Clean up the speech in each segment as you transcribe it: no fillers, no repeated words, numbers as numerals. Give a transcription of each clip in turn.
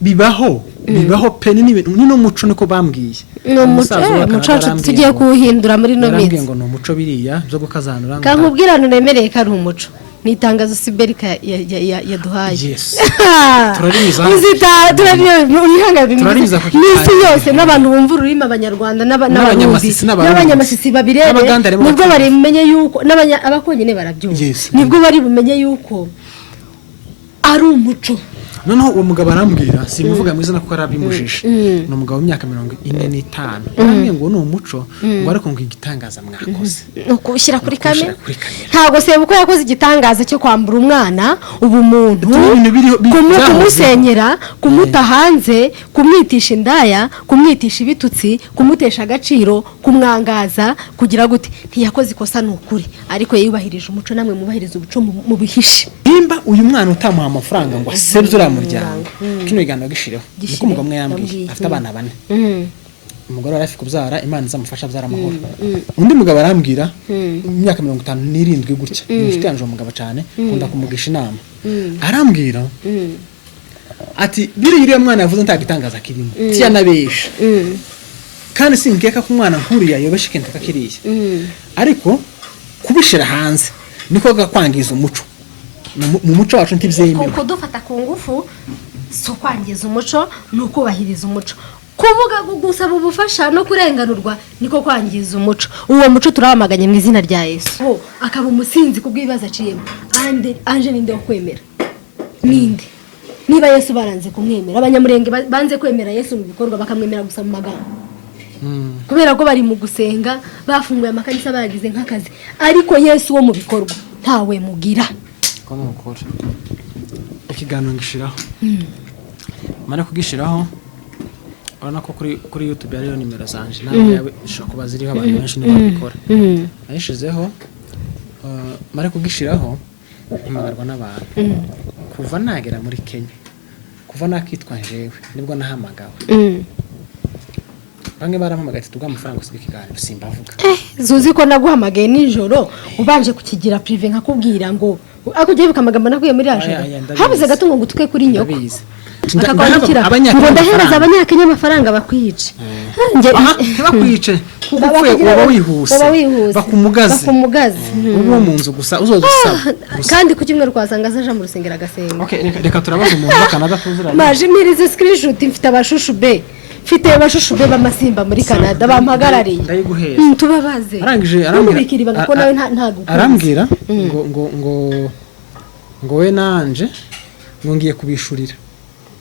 bibaho pe no muco niko bambwiye umuco tugiye kuwuhindura muri no minsi ngo no muco biriya byo gukazanura kankubwirana nemereye ko ari umuco nitangazo Siberika yaduhaye turarimiza n'isi yose n'abantu bumva ururimi abanyarwanda n'abanyamasisi babirebe nibwo barimenye yuko abakonyene barabyumva nibwo bari bumenye yuko ari umuco noneho uwo mugabo arambwira simuvuga mu izina kuko arabimujishe no mugabo w'imyaka 45 namwe ngo ni umuco ngo ariko ngo igitangaza mwakoze nuko ushyira kuri kamera ntago sebe uko yakoze igitangaza cyo kwambura umwana ubumuntu kumusenyera kumuta hanze kumwitisha indaya kumwitisha ibitutsi kumutesha agaciro kumwangaza kugira gute ntiyakoze ikosa n'ukuri ariko yubahirije umuco namwe mubahiriza ubuco mu bihishe nimba uyu mwana utamuha amafaranga ngo asebye muryango kino igano gishireho niko umugabo umwe yambwiye afite abana 4 umugore arafi kubyara Imana izamufasha byara amahoro undi mugabo arambwira imyaka 57 gutya inshuti yanje umugabo cyane kunda kumugisha inama arambwira ati biri mwana yavuze ntagitangaza kirimo tiyanabesha kandi sinkeka ko umwana nkuriya yobeshe kenta kakiriye ariko kubishira hanze niko gakwangiza umuco mu muco wacu ntibyemewe kuko dufata ku ngufu so kwangiza umuco nuko bahiriza umuco kuvuga gusaba ubufasha no kurenganurwa niko kwangiza umuco uwo muco turahamaganye mu izina rya Yesu akaba umusinzi kubwibaza aciyemo anje ninde wo kwemera ninde niba Yesu baranze kumwemera abanyamurenge banze kwemera Yesu mu bikorwa bakamwemera gusa mu magambo kubera ko bari mu gusenga bafunguye amakanisa bagize nk'akazi ariko Yesu wo mu bikorwa ntawe mugira kono ukora ikiganiro ngishiraho mane kugishiraho urana ko kuri YouTube ariyo nimero zanje nawe yawe ishaka kubaziriho abantu benshi n'ababikora ayishizeho mane kugishiraho imagarwa n'abantu kuva nagera muri Kenya kuva nakitwa jewe nibwo nahamagawe bange barampamagaye tuga amafaranga usige kiganiro simbavuga zuzi ko naguhamagaye nijoro ubanje kukigira prive nkakubwira ngo akugiye bukamagambo nakuye muri ajoro habuze gatungo ngutuke kuri nyoko ngo ndahereza abanyakenya amafaranga bakwice bakwice kuko waba wihuse bakumugaze uwo munzu gusa uzodusaba kandi ku kimwe rwasanga zaje mu rusengero agasenga reka turabaza umuntu bakanada tuzura maje mirize screenshot mfite abashushu be mfite abashushu be b'amasimba muri Canada bampagarariye tubabaze arangije arambwira ko nawe ntago arambwira ngo we nanje ngo ngiye kubishurira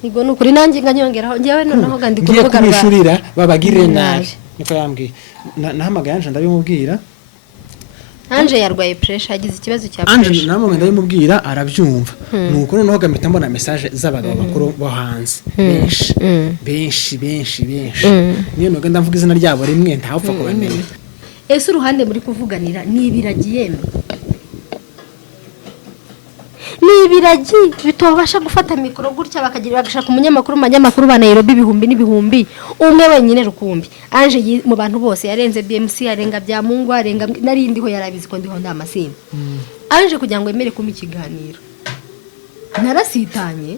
Igo nukuri nanjye nganyongeraho ngiye noneho gandi kuvuga kubishurira babagire nabi niko yambwiye nahamagaye anje ndabimubwira anje yarwaye pressure agize ikibazo cya pressure anje namwe ndabimubwira arabyumva nuko noneho gamita mbona message z'abagabo bakuru bo hanze benshi niyo no ganda mvuga izina ryabo rimwe ntapfa kubamenya ese uruhande muri kuvuganira nibiragiyeme nibiragi bitobasha gufata mikoro gutya bakagira bagashaka umunyamakuru ba Nairobi ibihumbi n'ibihumbi umwe wenyine rukumbi anje mu bantu bose yarenze BMC yarenga bya Mungu arenga narindi ho yarabizi ko ndiho ndamasimba anje kugira ngo emere kuma ikiganiro narasitanye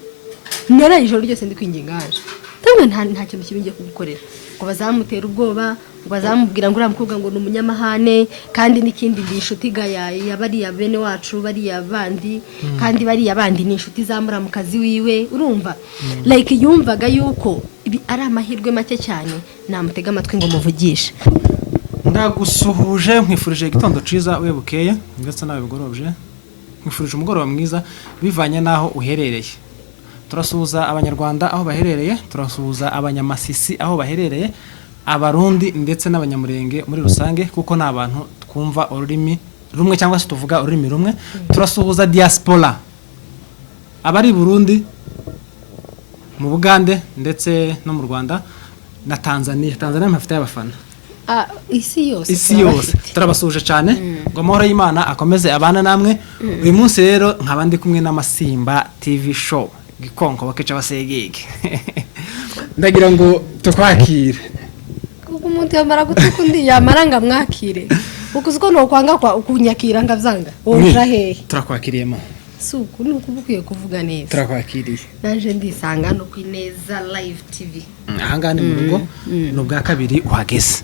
ijoro ryose ndi kwinginganje tamwe nta kintu kibingiye kugukorera ngo bazamutera ubwoba ngo bazamubwira ngo uramukobwa ngo n'umunyamahane kandi nikindi bishuti gaya bariya bene wacu bariya bandi kandi bariya bandi ni inshuti zamura mu kazi wiwe urumva like yumvaga yuko ibi ari amahirwe make cyane namutega amatwi ngo muvugishe ndagusuhuje nkwifurije igitondo ciza webukeye ndetse nawe bigorobje nkwifurije umugoroba mwiza bivanye naho uherereye turasuhuza abanyarwanda aho baherereye turasuhuza abanyamasisi aho baherereye abarundi ndetse n'abanyamurenge muri rusange kuko nabantu twumva ururimi rumwe cyangwa se tuvuga ururimi rumwe turasuhuza diaspora abari Burundi mu Bugande ndetse no mu Rwanda na Tanzania mpafite y'abafana isi yose turabasuhuje cyane ngo amahoro y'Imana akomeze abana namwe uyu munsi rero nkabandi kumwe n'Amasimba TV show gikonko bakeca basegege ndagira ngo tukwakire umuntu yamara gutukundi yamaranga mwakire ukuzuko no kwanga kwa kunyakira ngavzanga uja hehe turakwakiriyemo suku ni ukubukwiye kuvuga neza turakwakiriye naje ndisanga no kwineza live tv ahanga ni mu rugo no bwa kabiri uhageze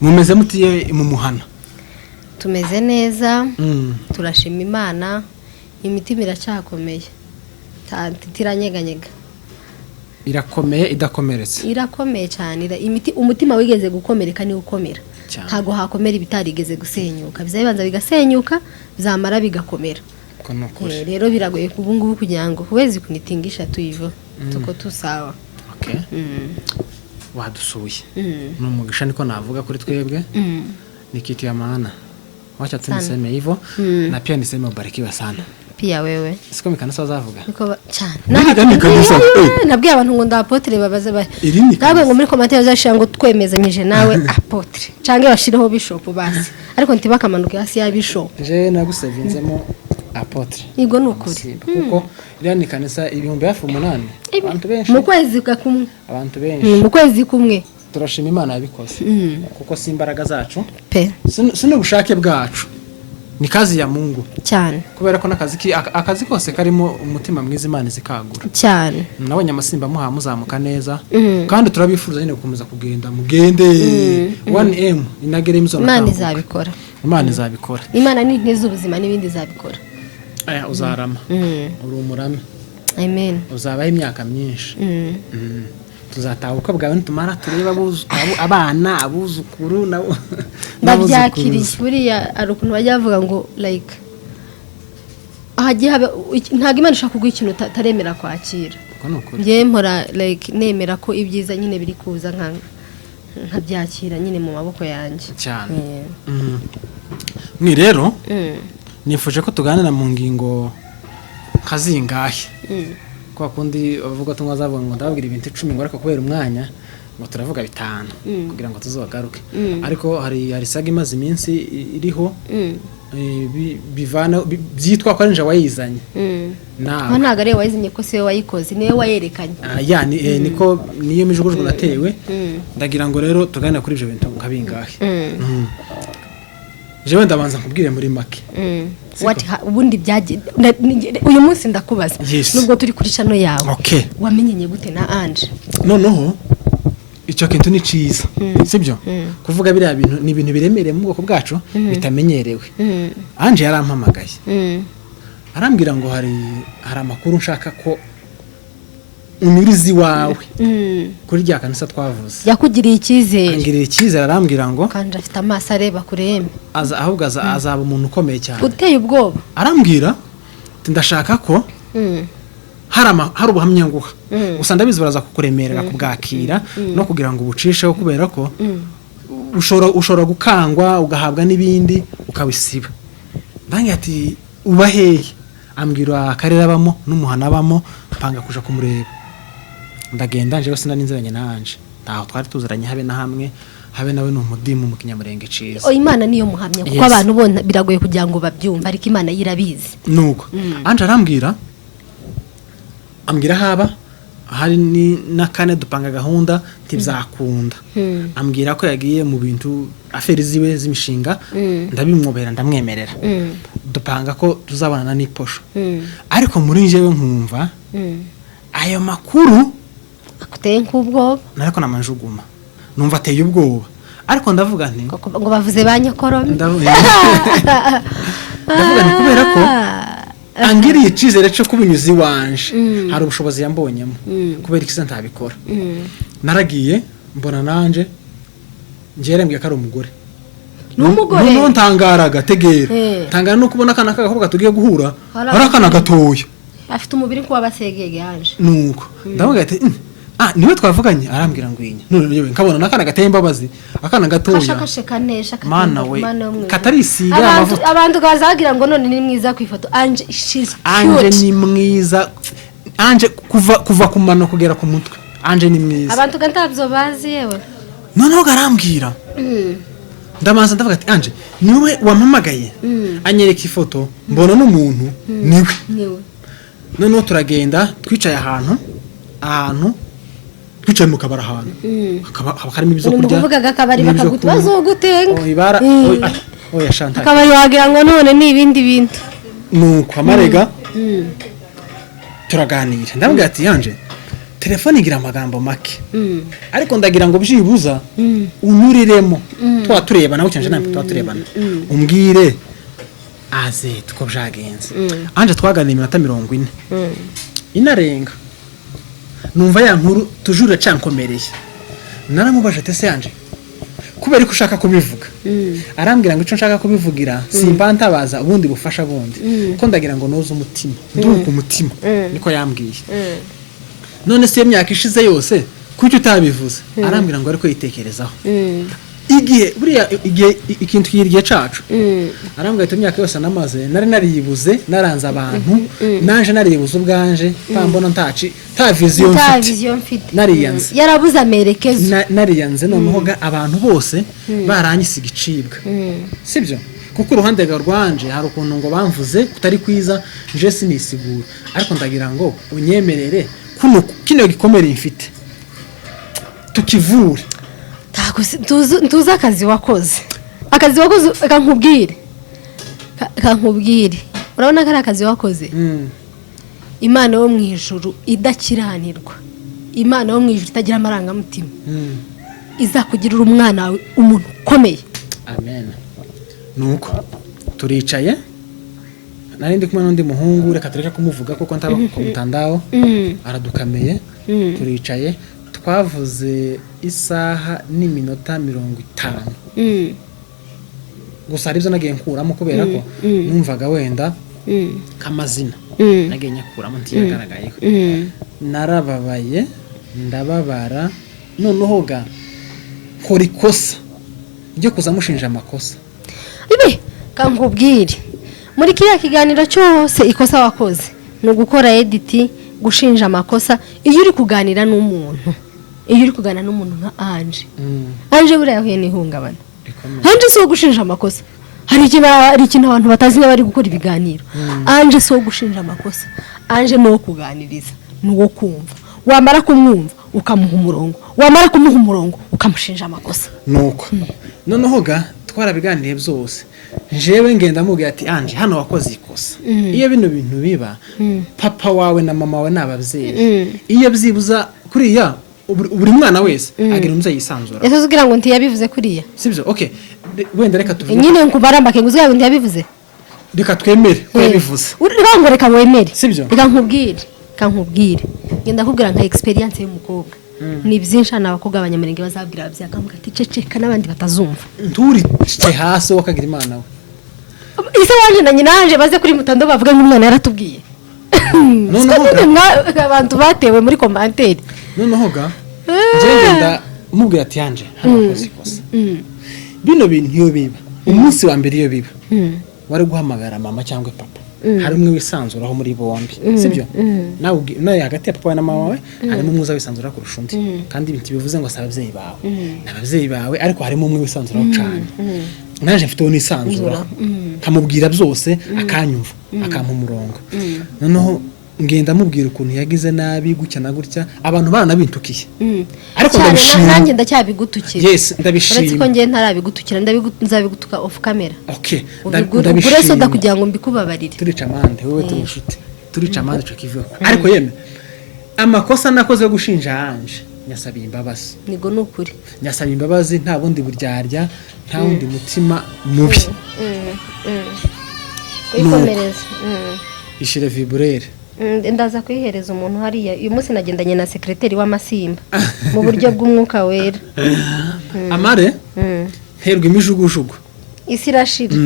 mumeze mutiye mu muhana tumeze neza turashima Imana imitima iracyakomeye tiranyeganyega irakomeye idakomeretse irakomeye cyane umutima wigeze gukomereka ni ukomera ntago hakomera ibitarigeze gusenyuka bizabanza bigasenyuka bizamara bigakomera rero biragoye kubungubu kugira ngo huwezi kunitingisha tuivo tuko tusawa okay wadusuye n'umugisha niko navuga kuri twebwe ni kitu ya maana wacha tuniseme hivyo na pia niseme ubarikiwe sana pia wewe siko mikanisa zavuga niko cyane nabwiye abantu ngo ndapotre babaze bari ntabwo ngo muri commentaire zashira ngo twemezanyije nawe apotre cange bashiraho bishop basi ariko ntibakamanuke hasi ya bishop je nagusevinzemo apotre igo nukuri kuko irani kanisa 8,000 abantu benshi mu kwezi kumwe abantu benshi mu kwezi kumwe turashima Imana yabikoze kuko si imbaraga zacu pe sino bushake bwacu ni kazi ya Mungu cyane kubera ko akazi kose karimo umutima mwiza Imana zikagura cyane nabonye amasimba muha muzamuka neza kandi turabifuza nyine gukomeza kugenda mugende 1M inagere imzo Imana izabikora Imana ni nteze ubuzima n'ibindi zabikora uzarama uri umurame amen uzabaho imyaka myinshi tuzatahuka bwawe nitumara tureba abana abuzukuru nabo babyakiriye buriya ari ukuntu bajya bavuga ngo like ntago Imana ishaka kuguha ikintu utaremera kwakira njye mpora like nemera ko ibyiza nyine biri kuza nkabyakira nyine mu maboko yanjye cyane ni rero nifuje ko tuganira mu ngingo kazingahe kwa kundi bavuga tumwa zavuga ngo ndababwira ibintu 10 ngo ariko kubera umwanya ngo turavuga 5 kugira ngo tuzobagaruke ariko hari saga imaze iminsi iriho bivana byitwa ko arinje wayizanye nawe ntago ari wayizanye ko se wayikoze niwe wayerekanye niko niyo mijugujwe natewe ndagira ngo rero tuganira kuri ibyo bintu nkabingahe jewe ndabanza nkubwire muri make ubundi byaje uyu munsi ndakubaza nubwo turi kuri chano yawe wamenyenye gute na Ange noneho icyo kintu ni ciza sibyo kuvuga biriya bintu ni ibintu biremereye mu bwoko bwacu bitamenyerewe Ange yarampamagaye arambwira ngo hari amakuru nshaka ko unyurizi wawe kuri rya kanisa twavuze yakugiriye icyizere angirira icyizere arambwira ngo kandi afite amaso areba kureme ahubwo azaba umuntu ukomeye cyane uteye ubwoba arambwira ndashaka ko hari ubuhamya nguha gusa ndabizi baraza kukuremerera kubwakira no kugira ngo ubucisheho kubera ko ushobora gukangwa ugahabwa n'ibindi ukabisiba bangi ati ubaheye ambwira akarere abamo n'umuhana abamo panga kuja kumureba ndagenda nje bose naninziranye na Ange ntaho twari tuziranye habe na hamwe habe nawe n'umudimu mu kinyamurenge ciza Imana niyo muhamya kuko abantu bona biragoye kugira ngo babyumva ariko Imana yirabizi nuko Ange arambwira haba hari ni na kane dupanga gahunda tibyakunda ambwira ko yagiye mu bintu aferi ziwe z'imishinga ndabimwobera ndamwemerera dupanga ko tuzabana n'iposho ariko muri njewe nkumva ayo makuru akuteye nk'ubwoba nariko namanjuguma numva ateye ubwoba ariko ndavuga nti ngo bavuze banyakorome ndavuga nti kubera ko angiriye icizere cyo kubinyuzi wanje hari ubushobozi yambonyemo kubera ikisa ntabikora naragiye mbona nanje njere mbye kari umugore n'umugore no ntangaraga tegera tangara no kubona kana kagakobwa tugiye guhura arakana gatoya afite umubiri ko wabasegege Ange nuko ndavuga ati niwe twavuganye arambwira ngo inya none yewe nkabona nakana gateye imbabazi akana gatoya kashakashe kanesha mana we katarisiga amavuta abantu gazagira ngo none ni mwiza ku ifoto Ange she's cute Ange ni mwiza Ange kuva kumano kugera ku mutwe Ange ni mwiza abantu gantavyo bazi yewe noneho garambwira ndamanza ndavuga ati Ange niwe wampamagaye anyereka ifoto mbona n'umuntu niwe noneho turagenda twicaye ahantu twicaye mu kabara ahantu haba harimo ibyo kurya uvuga gakabari bakagutwazo gutenga oya shanta akabari wagira ngo none ni ibindi bintu nuko amarega turaganira ndamubwira ati yanje telefone igira amagambo make ariko ndagira ngo byibuza unyuriremo twatureba nawe cyanje namwe twaturebana umbwire aze tuko byagenze anje twaganira iminota 40 inarenga numva ya nkuru tujure cankomereye naramubaje ate se yanje kubera ko ushaka kubivuga arambwira ngo ico nshaka kubivugira simba ntabaza ubundi bufasha bundi ko ndagira ngo noze umutima nduruka umutima niko yambwiye none se imyaka ishize yose kuki utabivuze arambwira ngo ariko yitekerezaho igihe buriya ikintu kiriye cacu arambwira ati imyaka yose namaze nariyibuze naranze abantu nanje nariyibuze ubwanje pambona ntaci ta vision mfite nariyanze yarabuze amerekezo nariyanze noneho abantu bose baranyisiga icibwa sibyo kuko uruhande rwanje hari ukuntu ngo bamvuze kutari kwiza nje sinisigura ariko ndagira ngo unyemerere kuno kino gikomereye mfite tukivure tuzi akazi wakoze kankubwire urabona ko ari akazi wakoze imana yo mu ijuru idakiranirwa imana yo mu ijuru itagira amarangamutima izakugirira umwana wawe umuntu ukomeye amen nuko turicaye nari ndi kumwe n'undi muhungu reka tureka kumuvuga kuko ntaba ku mutandao aradukameye turicaye twavuze isaha n'iminota 50 gusa aribyo nagiye nkuramo kubera ko numvaga wenda kamazina nagiye nyakuramo ntiyagaragayeho narababaye ndababara noneho ga kora ikosa ryo kuzamushinja amakosa ibe kankubwire muri kiriya kiganiro cyose ikosa wakoze no gukora edit gushinja amakosa iyo uri kuganira n'umuntu nka Anje buriya yahuye n'ihungabana Anje si wo gushinja amakosa hari ikintu abantu batazi bari gukora ibiganiro Anje si wo gushinja amakosa Anje no kuganiriza nuwo kumva wamara kumwumva ukamuha umurongo wamara kumuha umurongo ukamushinja amakosa nuko noneho ga twarabiganiriye byose jewe ngenda mubwira ati Anje hano wakoze ikosa iyo bino bintu biba papa wawe na mama wawe nabavyeyi iyo byibuza kuriya buri mwana wese agira umze yisanzura yatuzgira ngo ntiyabivuze kuriya sibyo okay wenda reka tuvuge nyine nkubarambake nguzi yawe ntiyabivuze reka twemere ko yabivuze urango reka wemere sibyo reka nkubwire ngenda kubwira nka experience y'umukobwa ni byinshi n'abakobwa abanyamurenge bazabwira byakamuka ati ceceka nabandi batazumva nturi cye hasi wakagira imana we ise wanje na nyina Anje baze kuri mutando bavuga nk'umwana yaratubwiye noneho abantu batewe muri commentaire noneho ga ngenda mubwira ati Anje hano wakoze ikosa bino bintu iyo biba umunsi wa mbere iyo biba wari guhamagara mama cyangwa papa hari umwe wisanzuraho muri bombi sibyo nawe hagati ya papa na mama wawe harimo umwe wisanzura kurusha undi kandi ibintu bivuze ngo asabavyeyi bawe n'abavyeyi bawe ariko harimo umwe wisanzuraho cyane naje mfite unisanzura kamubwira byose akanyumva akampa umurongo noneho ngenda mubwira ukuntu yagize nabi gutya na gutya abantu baranabintukiye ariko ndabishima nanjye ndacyabigutukira yes ndabishima uretse ko ngiye ntarabigutukira nzabigutuka off camera okay ndabishima gureso ndakugira ngo mbikubabarire turica amande wewe tumushuti turica amande cyo ariko yeme amakosa nakoze yo gushinja Anje nyasabiye imbabazi nigo nukuri nyasabiye imbabazi nta bundi buryarya nta wundi mutima mubi kwikomereza ishire vibrere ndaza kwihereza umuntu hariya uyu munsi nagendanye na secretary w'amasimba mu buryo bw'umwuka wera amare herwa imijugujugu isi irashira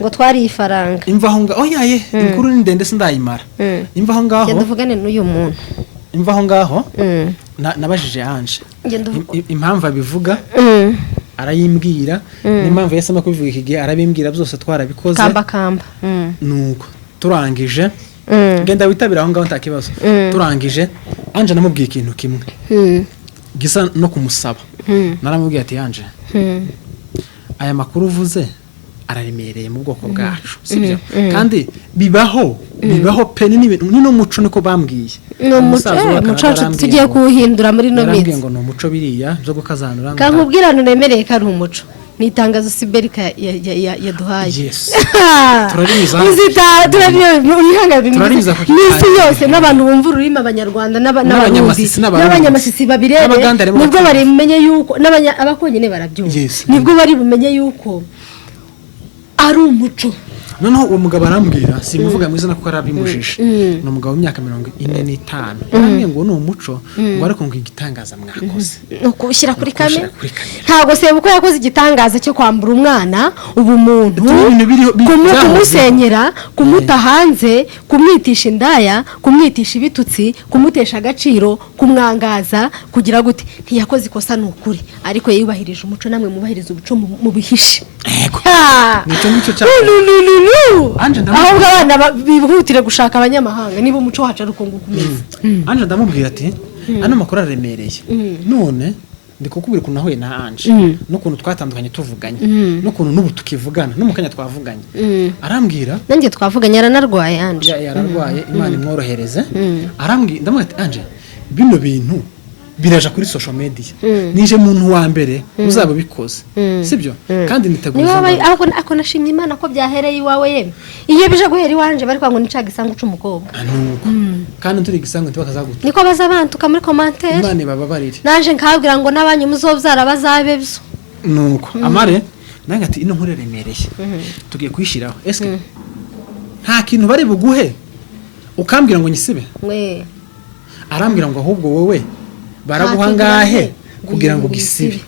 ngo twari ifaranga imva aho ngaho oyaye inkuru ni ndende sindayimara imva aho ngaho ngenda vugane n'uyu muntu imva aho ngaho nabajije Anje impamvu abivuga arayimbwira n'impamvu yasa no kubivuga iki gihe arabimbwira byose twarabikoze kamba nuko turangije ngenda witabira aho ngaho ntakibazo turangije Anje namubwiye ikintu kimwe gisa no kumusaba naramubwiye ati Anje aya makuru uvuze araremereye mu bwoko bwacu sibyo kandi bibaho pe ni no muco niko bambwiye umuco tugiye kuhindura muri no minsi ngo no muco biriya byo gukazanura kankubwira nturemereye ko ari umuco ni itangazo Siberika yaduhaye yes turariza n'isi yose n'abantu bumva ururimi abanyarwanda n'abanyamasisi babirebe nibwo bari bumenye yuko abakonyene barabyumva nibwo bari bumenye yuko ari umuco. noneho uwo mugabo arambwira simuvuga mu izina ko arabimbujije ni umugabo w'imyaka 45 namwe ngo ni umuco ngo ariko ngo igitangaza mwakoze ukubishyira kuri kamera ntago sebuko yakoze igitangaza cyo kwambura umwana ubumuntu kumusenyera kumuta hanze kumwitisha indaya kumwitisha ibitutsi kumutesha agaciro kumwangaza kugira gute ntiyakoze ikosa n'ukuri ariko yubahirije umuco namwe mubahiriza ubuco mu bihishe nico cya ahubwo abana bihutire gushaka abanyamahanga niba umuco wacu ari ukungu kumeza Anje ndamubwira ati ano makuru aremereye none ndikukubwira ukuntu nahuye na Anje n'ukuntu twatandukanye tuvuganye n'ukuntu n'ubu tukivugana n'umukanya twavuganye arambwira nanjye twavuganye aranarwaye Anje yararwaye Imana imworohereze arambwira ndamubwira ati Anje bino bintu biraja kuri social media nije muntu wa mbere uzaba bikoze sibyo kandi niteguza ako nashimye Imana ko byahereye iwawe yeme iyo bije guhera iwanje bari kwango nicaga isangu c'umukobwa kandi turi gisango ntibakazaguta niko bazabantuka muri commentaire Imana bababarire nanje nkabwira ngo nabanye muzovyara bazabe byo nuko amare nanga ati ino nkuru remereye tugiye kwishiraho eske nta kintu bari buguhe ukambwira ngo nyisibe arambwira ngo ahubwo wowe baraguhangahe kugira ngo gisibe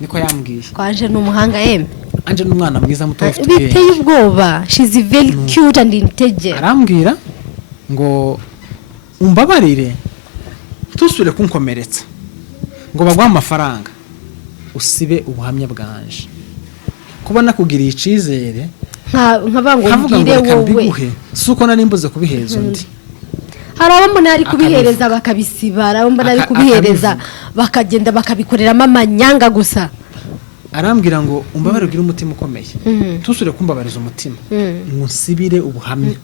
niko yambwiye kwanje n'umuhanga yeme Anje n'umwana mwiza muto ufite biteye ubwoba she's very cute and intelligent arambwira ngo umbabarire tusubire kunkomeretsa ngo bagwa amafaranga usibe ubuhamya bwanje kubona kugiriye icizere nkabango ngire wowe suko nari mbuze kubiheza undi harabambona ari kubihereza bakabisibara abambona ari kubihereza bakagenda bakabikoreramo amanyanga gusa arambwira ngo umbabare ugira umutima ukomeye tusure kumbabariza umutima musibire ubuhamya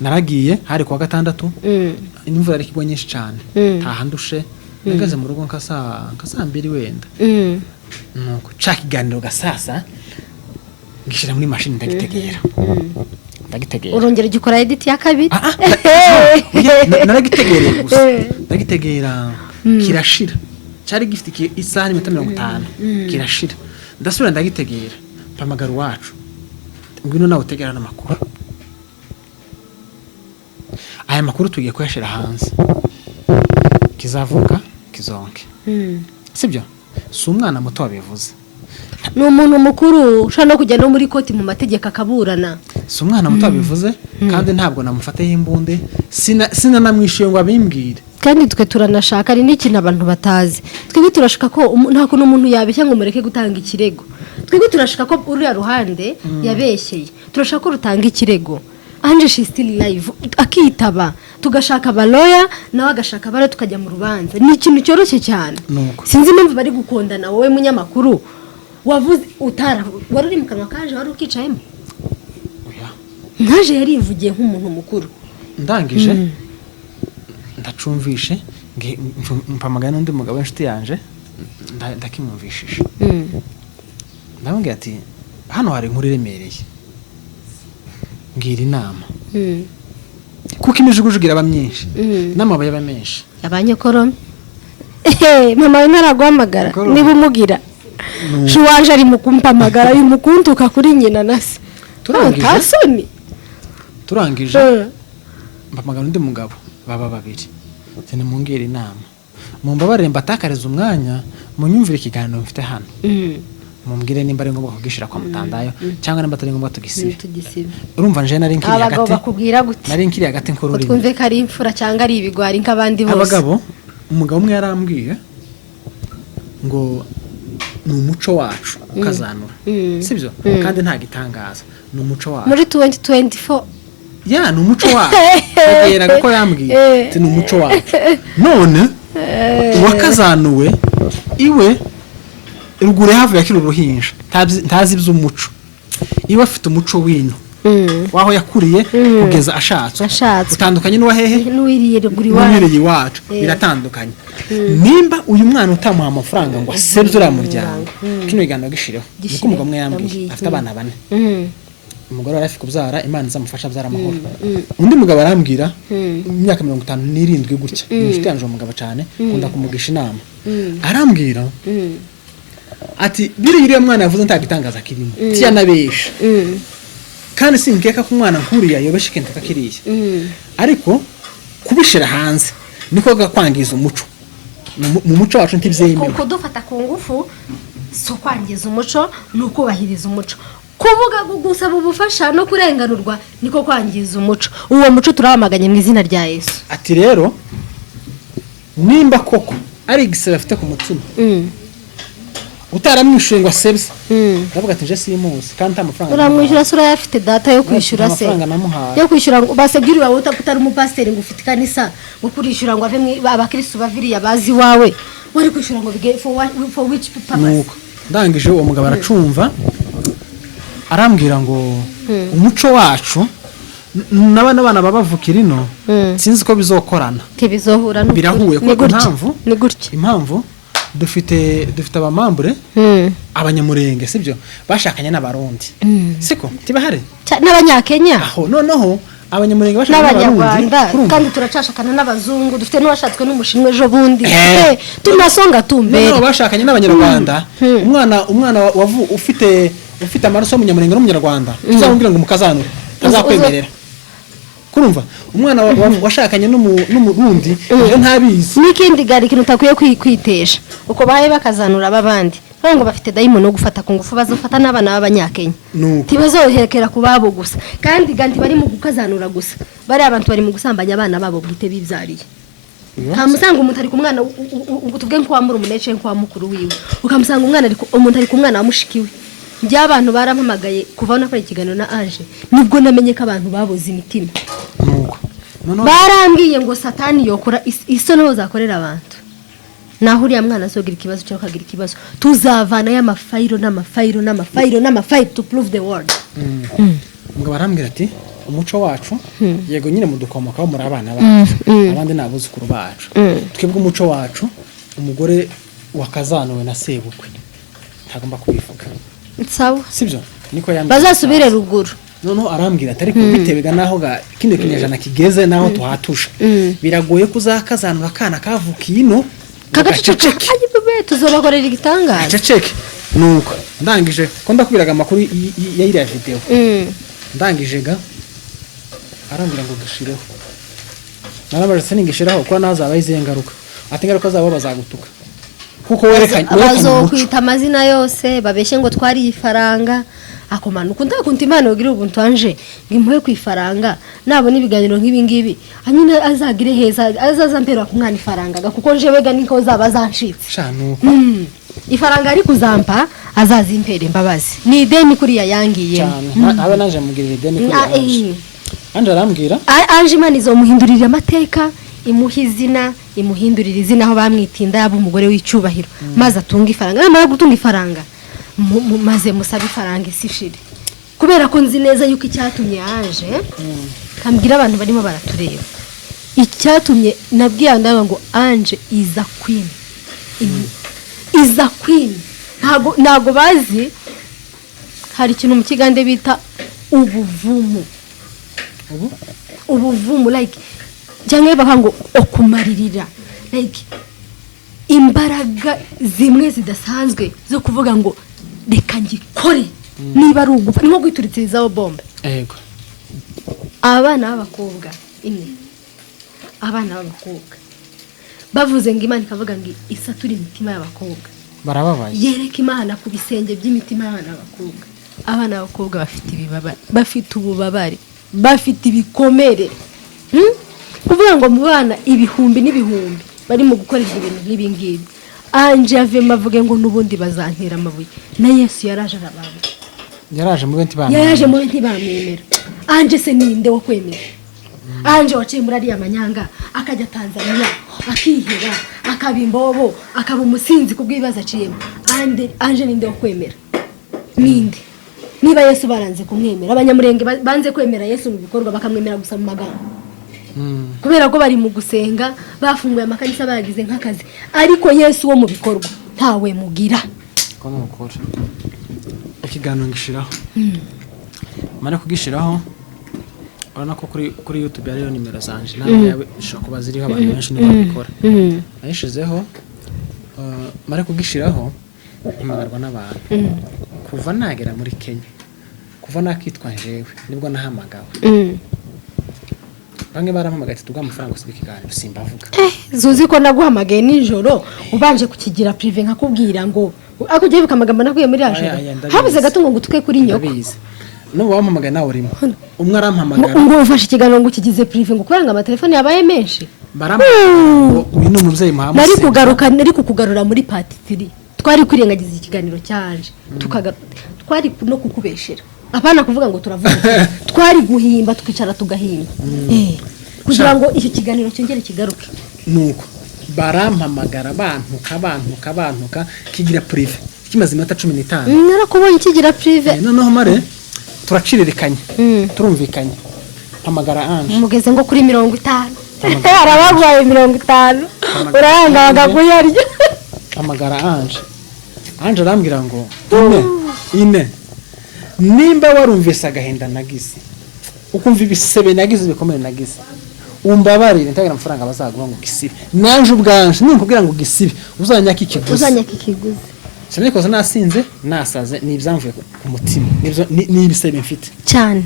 naragiye hari kwa gatandatu imvura ari kigwa nyinshi cyane tahandushe nagaze mu rugo nkasambiri wenda nuko cakiganiro gasasa ngishira muri machine ndagitegera urongera gikora edit ya kabiri naragitegereye gusa ndagitegera kirashira cyari gifite isaha n'iminota 50 kirashira ndasubira ndagitegera mpamagara wacu ngwino nawe utegera n'amakuru aya makuru tugiye kuyashira hanze kizavuka kizonke sibyo si umwana muto wabivuze ni umuntu mukuru ushaka no kujya no muri koti mu mategeko akaburana si umwana muto wabivuze kandi ntabwo namufataye imbunde sina namwishuye ngo abimbwire kandi twe turanashaka ari n'ikintu abantu batazi twebwe turashaka ko nta kuntu umuntu yabeshya ngo mureke gutanga ikirego twebwe turashaka ko uriya ruhande yabeshyeye turashaka ko rutanga ikirego Anje she still live akitaba tugashaka abaloya nawe agashaka bare tukajya mu rubanza ni ikintu cyoroshye cyane sinzi impamvu bari gukondana wowe munyamakuru wavuze wari uri mu kanwa kaje wari ukicayemo nkaje yarivugiye nk'umuntu mukuru ndangije ndacumvishe mpamagana n'undi mugabo w'inshuti yanje ndakimumvishije ndamubwira ati hano hari inkuru iremereye ngira inama kuko imijugujugira aba myinshi n'amabuye aba menshi abanyekorome mama we naraguhamagara niba umugira shuwaje ari mukumpamagara y'umukuntuka kuri nyina nase turangije mpamagara undi mugabo baba babiri cyane mungira inama mumbabarire mbatakariza umwanya munyumvire ikiganiro mfite hano mumbwire nimba ari ngombwa kugishira kwa mutandayo cyangwa nimba atari ngombwa tugisibe urumva nje nari nkiri hagati abagabo bakubwira gute nari nkiri hagati nkoruri twumve ko ari imfura cyangwa ari ibigwari nk'abandi bose abagabo umugabo umwe yarambwiye ngo ni umuco wacu ukazanura sibyo kandi nta gitangaza ni umuco wacu muri 2024 ya ni umuco wacu agera ko yambwiye ati ni umuco wacu none wakazanuwe iwe rugure havu yakira uruhinja ntazi iby'umuco iwe afite umuco wino waho yakuriye kugeza ashatswe utandukanye n'uwa hehe n'uwiriye iwacu biratandukanye. Nimba uyu mwana utamuha amafaranga ngo aserze uriya muryango kino kiganiro gishireho niko umugabo umwe yambwiye afite abana 4 umugore wari afite kubyara Imana izamufasha abyara amahoro. Undi mugabo arambwira imyaka 57 gutya inshuti yanje umugabo cyane kunda kumugisha inama arambwira ati biriya mwana yavuze ntagitangaza kirimo tiyanabesha kandi sinkeka ko umwana nkuriya yobeshe ikintu kakiriye ariko kubishira hanze niko gakwangiza umuco mu muco wacu ntibyemewe kuko dufata ku ngufu so kwangiza umuco nuko bahiriza umuco kuvuga gusaba ubufasha no kurenganurwa niko kwangiza umuco. Uwo muco turamaganye mu izina rya Yesu. Ati rero nimba koko ari igisebe afite ku mutima utaramwishuye ngo asebye ndavuga ati nje simuzi kandi amafaranga uramwishyura sura yafite data yo kwishyura se yo kwishyura basebwirira wowe utari umupasiteri ngo ufite kanisa ngo kurishyura ngo ave abakristo baviriya bazi wawe wari kwishyura ngo bige for which purpose. Ndangije uwo mugabo aracumva arambwira ngo umuco wacu n'abana babavukira ino sinzi ko bizokorana bizohura birahuye kuko impamvu dufite abamambure abanyamurenge sibyo bashakanye n'abarundi siko tibahare n'abanyakenya aho noneho abanyamurenge bashakanye n'Abanyarwanda kandi turacashakana n'abazungu dufite n'uwashatswe n'umushinwe ejo bundi tunasonga tumbere bashakanye n'Abanyarwanda umwana wavu ufite amaraso y'umunyamurenge n'umunyarwanda tuzamubwira ngo mukazanure azakwemerera kurumva umwana washakanye n'umurundi iyo ntabizi n'ikindi gari kintu takwiye kwitesha uko baye bakazanura babandi ngo bafite dayimono no gufata ku ngufu bazofata n'abana b'abanyakenya tibazohekera ku babo gusa kandi ganti bari mu gukazanura gusa bari abantu bari mu gusambanya abana babo bwite bibyariye kamusanga umuntu ari ku mwana tuvuge nko wamura umunece nko wamukuru wiwe ukamusanga umuntu ari ku mwana wamushikiwe by'abantu barampamagaye kuvana kwa ikiganiro na Ange nubwo namenye ko abantu baboze imitima barambwiye ngo satani yokora isono zakorera abantu naho uriya mwana azogira ikibazo cyo kagira ikibazo tuzavana y'amafayiro to prove the word. Ngo barambwira ati umuco wacu yego nyine mudukomokaho muri abana bacu abandi nabuzukuru bacu twebwe umuco wacu umugore wakazanuwe na sebukwe ntagomba kubivuga sawa sibyo niko yambwiye bazasubire ruguru noneho arambwira atari kubitebega naho ga kinde kinyejana kigeze naho tuhatusha biragoye kuzakazanura kana kavukiye ino kagaceceke tuzobakorera igitangaza ceceke nuko ndangije ko ndakubiraga amakuru ya iriya video ndangije ga arambira ngo dushireho narabaje siningishiraho ko nazaba izengaruka atengaruka zabo bazagutuka kuko werekanye bazokwita amazina yose babeshe ngo twari ifaranga akomanuka ndakunta Imana ugira ubuntu anje ngimpuye kwifaranga nabona ibiganiro nk'ibi ngibi anyine azagire heza azazampera ku mwana ifaranga kuko nje wega niko zaba zanshitse shanuko ifaranga ari kuzampa azazimpere imbabazi ni ideni kuri yayangiye abe naje mugirira ideni kuri anje arambwira anje Imana izomuhindurira amateka imuhizina imuhindurira izina aho bamwitinda yabo umugore w'icyubahiro maze atunga ifaranga namara gutunga ifaranga maze musabe ifaranga isishire kubera ko nzi neza yuko icyatumye Ange kambwira abantu barimo baratureba icyatumye nabwiye ndaga ngo Ange is a queen ntago bazi hari ikintu mu kigande bita ubuvumu like cyangwa bakango okumaririra like imbaraga zimwe zidasanzwe zo kuvuga ngo reka ngikore niba ari ugufa nko gwituritirizaho bombe yego abana b'abakobwa bavuze ngo Imana ikavuga ngo isatura imitima y'abakobwa barababaye yereka Imana ku bisenge by'imitima y'abana b'abakobwa abana b'abakobwa bafite ibibabare bafite ububabare bafite ibikomere kuvuga ngo mu bana ibihumbi n'ibihumbi bari mu gukorera ibintu nk'ibi ngibi Ange avema avuge ngo nubundi bazantera amabuye na Yesu yaraje arabamba yaraje mu benti bamwemera Ange se ninde wo kwemera Ange waciye muri ariya manyanga akajya Tanzania akihera akabimbobo akaba umusinzi kubw'ibibazo aciyemo Ange ninde wo kwemera ninde niba Yesu baranze kumwemera abanyamurenge banze kwemera Yesu mu bikorwa bakamwemera gusa mu magambo kubera ko bari mu gusenga bafunguye amakanisa bagize nk'akazi ariko Yesu wo mu bikorwa ntawe mugira ko nukuri ikiganiro ngishiraho mara kugishiraho urabona ko kuri YouTube ariyo nimero zanje nawe yawe ishobora kuba ziriho abantu benshi ntibabikora ayishizeho mara kugishiraho imagarwa n'abantu kuva nagera muri Kenya kuva nakitwa jewe nibwo nahamagawe bamwe barampamagaye tuvuga amafaranga usibika ikiganiro simbavuga zuzi ko naguhamagaye nijoro ubanje kukigira prive nkakubwira ngo akugiye bikamagambo nakuye muri ajoro habuze gato ngo ngutuke kuri nyoko n'ubu wampamagaye nawe urimo umwe arampamagara ngo ufashe ikiganiro ngo ukigize prive ngo kubera ngo amatelefone yabaye menshi uyu ni umubyeyi muhamu nari kukugarura muri part 3 twari kwirengagiza ikiganiro cyanje twari no kukubeshera apana kuvuga ngo turavuga twari guhimba tukicara tugahimba kugira ngo icyo kiganiro cyongere kigaruke nuko barampamagara bantuka kigira prive kimaze iminota 15 narakubonye kigira prive noneho mare turaciririkanye turumvikanye hamagara Ange mugeze ngo kuri 50 arabagwaye 50 uranga bagakuyarya hamagara Ange arambwira ngo ine nimba warumvise agahinda nagize ukumva ibisebe nagize bikomeye nagize umbabarire ntagira amafaranga bazaguha ngo gisibe nanje ubwanje ninkubwira ngo gisibe uzanyaka ikiguzi cyane ko nasinze nasaze nibyamvuye ku mutima nibyo nibisebe mfite cyane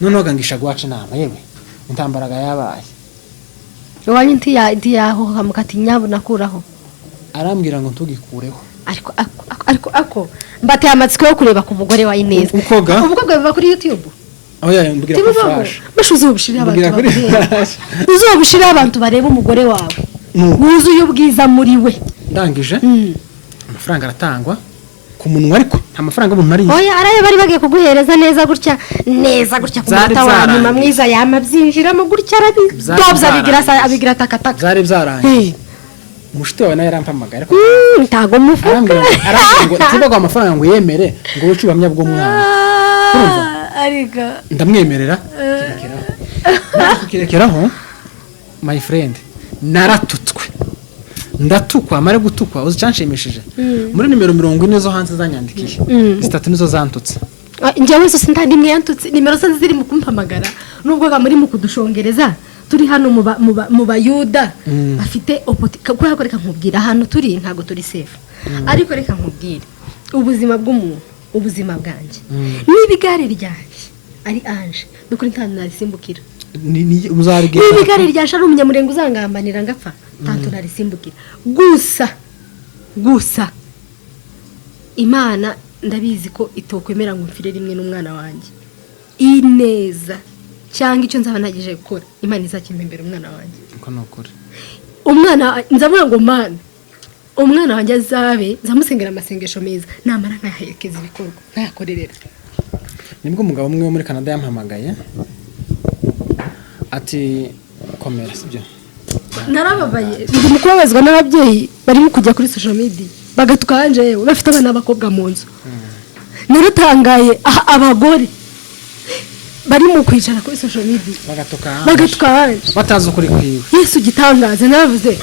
noneho gangisha gwaca inama yewe intambaraga yabaye wanyu ntiyaho hamukati nyabo nakuraho arambwira ngo ntugikureho ariko mbateye amatsiko yo kureba ku mugore wa Ineza ubwo biva kuri YouTube mbwira ko flash bashuze ubushira abantu bareba umugore wawe wuzuye ubwiza muri we ndangije amafaranga aratangwa ku munwa ariko nta mafaranga umuntu ari araye bari bagiye kuguhereza neza gutya ku mata wa nyuma mwiza yamabyinjiramo gutya arabigira abigira takataka zari byarangiye mushite wawe naye yarampamagaye ariko ntago mufuka arambwira ngo tibaga amafaranga ngo yemere ngo ucubamya bwo mwana urumva ariko ndamwemerera kirekeraho my friend naratutswe ndatukwa mare gutukwa uzicanshimishije muri nimero 40 zo hanze zanyandikiye zitatu nizo zantutse njyewe so sindandimwe yantutse nimero zo ziri mu kumpamagara nubwo ga muri mu kudushongereza turi hano mu bayuda afite kubera ko reka nkubwira hano turi ntago turi safe ariko reka nkubwire ubuzima bw'umuntu ubuzima bwanjye n'ibigare ryanjye ari Ange dukuri ntano narisimbukira uzarigera n'ibigare ryanjye ari umunyamurengo uzangambanira ngapfa tanto narisimbukira gusa Imana ndabizi ko itokwemera ngo mfire rimwe n'umwana wanjye Ineza cyangwa icyo nzaba nagiye gukora Imana izakimpa imbere umwana wanjye uko nokuri umwana nzavuga ngo mana umwana wanjye azabe nzamusengera amasengesho meza namara nkaherekeza ibikorwa nkayakorerera nibwo umugabo umwe wo muri Canada yampamagaye ati komera sibyo narababaye ndi mukubabazwa n'ababyeyi barimo kujya kuri social media bagatuka Ange bafite abana n'abakobwa mu nzu naratangaye abagore bari mu kwicara kuri social media bagatuka Ange batazi ukuri kwiwe Yesu gitangaza navuze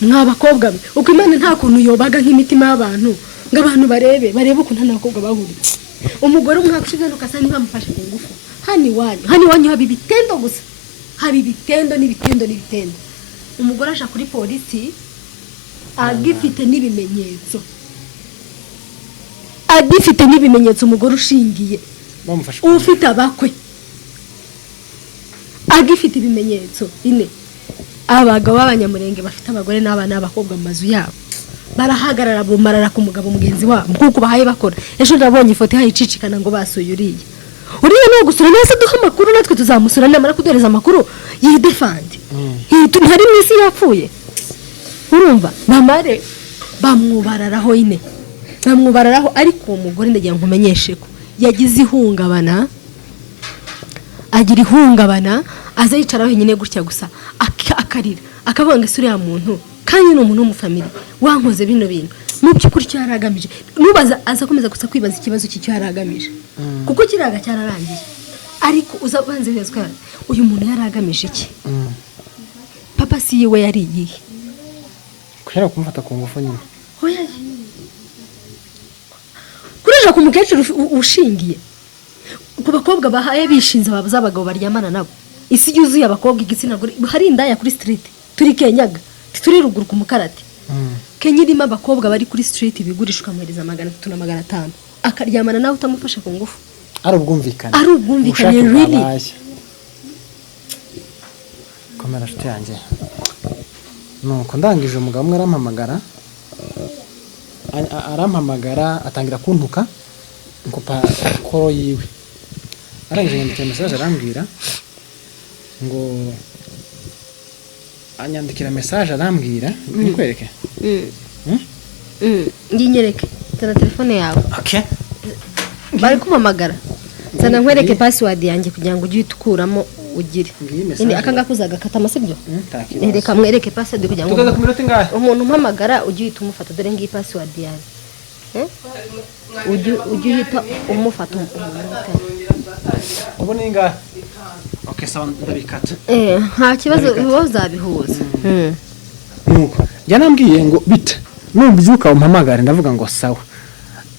mwabakobwa uko Imana nta kuntu yobaga nk'imitima y'abantu ng'abantu barebe ukuntu n'abakobwa bahuri umugore umwaka ushize ukasa niba mufashe ku ngufu hani wanyu habi bitendo gusa habi bitendo n'ibitendo umugore asha kuri polisi agifite n'ibimenyetso umugore ushingiye ufite abakwe agifite ibimenyetso abagabo b'abanyamurenge bafite abagore n'abana n'abakobwa mu mazu yabo barahagarara bumarara ku mugabo mugenzi wabo kuko bahaye bakora ejo ndabonye ifoto yayicicikana ngo basuye uriya no gusura neza duha amakuru natwe tuzamusura namara kuduhereza amakuru yidefande ntari mwisi yapfuye urumva mamare bamwubararaho ariko uwo mugore ndagira ngo umenyeshe ko yagize ihungabana aza yicara wenyine gutya gusa akarira akavuga ngo isura ya muntu kandi ni umuntu w'umufamili wankoze bino bintu mu by'ukuri icyo yaragamije nubaza azakomeza gusa kwibaza ikibazo cy'icyo yaragamije kuko kiraga cyararangiye ariko uzabanze wezwa uyu muntu yaragamije iki papa si yiwe yari iyihe kushaka kumufata ku ngufu nyine oya kureje ku mukecuru ushingiye ku bakobwa bahaye bishinze babuza abagabo baryamana nabo isi yuzuye abakobwa igitsina gore hari indaya kuri street turi Kenyaga turi ruguru ku mukarate Kenya irimo abakobwa bari kuri street bigurishwa muhereza 300 na 500 akaryamana nawe utamufasha ku ngufu ari ubwumvikane really komera shiti yanjye nuko ndangije umugabo umwe arampamagara atangira kuntuka nkupa koro yiwe arangije yandikira message arambwira ngo anyandikira message arambwira nikwereke nginyereke tana telefone yawe okay bari kumamagara sana nkwereke password yanjye kugira ngo ujye utukuramo ugire indi akanga kuzaga kata amasibyo reka mwereke password kugira ngo tugaza ku minota ingahe umuntu umpamagara ujye utumufata dore ngiyi password yawe ujye uhita umufata umuntu ubone ingahe okay sawa ndabikata nta kibazo biba zabihuza nuko yanambwiye ngo bita nubyuka umpamagare ndavuga ngo sawa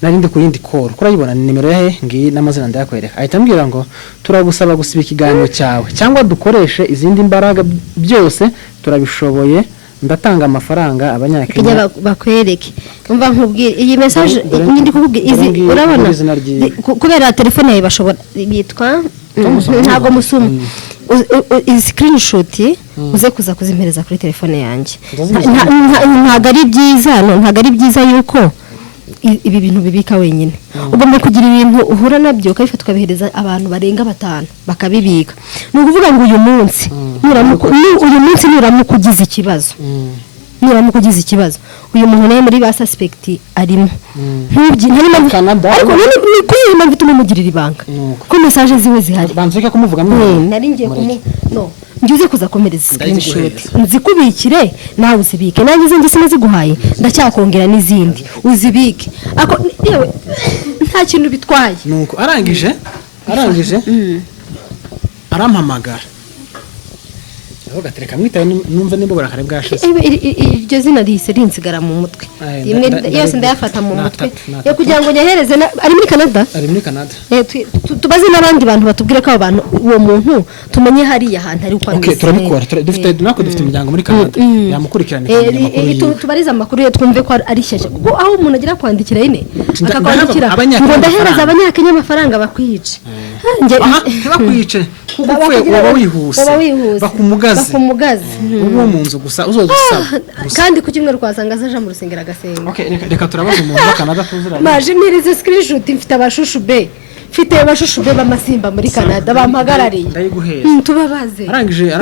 narinde ku yindi call kurayibona nimero yahe ngiyi n'amazina ndayakwereka ahita ambwira ngo turagusaba gusiba ikiganiro cyawe cyangwa dukoreshe izindi mbaraga byose turabishoboye ndatanga amafaranga abanyakenya bakwereke umva nkubwire iyi message ndi kukubwira izi urabona kubera telefone yawe bashobora bitwa ntago musuma screenshot uze kuza kuzimpereza kuri telefone yanjye ntago ari byiza yuko ibi bintu bibika wenyine ugomba kugira ibintu uhura nabyo ukabifata ukabihereza abantu barenga 5 bakabibika ni ukuvuga ngo uyu munsi nuramukugize ikibazo uyu muntu naye muri ba suspect arimo ariko ni kwima mfite umugirira ibanga ko message ziwe zihari banzuke kumuvuga nari ngiye ngize kuzakomereza screenshot nzikubikire nawe uzibike nangize ngise naziguhaye ndacyakongera n'izindi uzibike ako yewe nta kintu bitwaye nuko arangije arampamagara avuga tereka mwitaye numva nimbo barakare bwashize iryo zina rihise rinsigara mu mutwe imwe yose ndayafata mu mutwe yo kugira ngo nyahereze ari muri Canada tubaze n'abandi bantu batubwire ko abo bantu uwo muntu tumenye hari ahantu ari uko okay turabikora dufite imiryango muri Canada yamukurikirana amakuru tubariza amakuru ye twumve ko ari shyashya kuko aho umuntu agira kwandikira ine akakwandikira ngo ndahereza abanyakenya amafaranga bakwice bakwice kuko waba wihuse bakumugaze uwo munzu gusa uzodusaba kandi ku cyumweru kwasanga azaje mu rusengero agasenga okay reka turabaza umuntu wa Canada tuziranye maje mirize screenshot mfite abashushu be b'amasimba muri Canada bampagarariye tubabaze arangije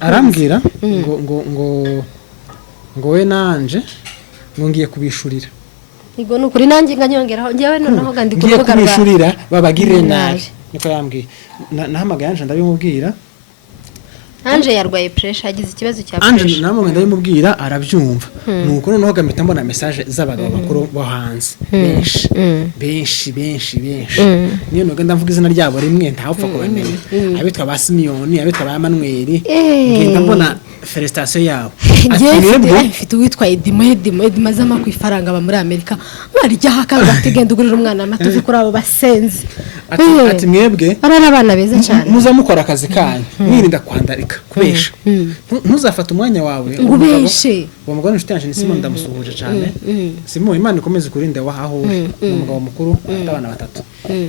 arambwira ngo we nanje ngo ngiye kubishurira Igo nukuri nanjye nganyongeraho ngewe noneho gandi kurubuga kubishurira babagirire nabi niko yambwiye nahamagaye anje ndabimubwira Anje yarwaye pressure agize ikibazo cya pressure Anje namwe ndabimubwira arabyumva nuko noneho gamita mbona message z'abagabo bakuru bo hanze benshi niyo noga ndavuga izina ryabo rimwe ntapfa kubamenya abitwa ba Simiyoni abitwa ba Emmanuel ngenda mbona felicitation yabo afite uwitwa Edima zama ku ifaranga ba muri Amerika mwarya haka batigenda ugurira umwana amatuzi kuri abo basenzi ati mwebwe arana abana beza cyane muza mukora akazi kanyu mwirinda kwandarika kubesha ntuzafata umwanya wawe ubeshe uwo mugabo inshuti yanjye ni Simon ndamusuhuje cyane Simon Imana ikomeze kurinde wahaho umugabo mukuru abana 3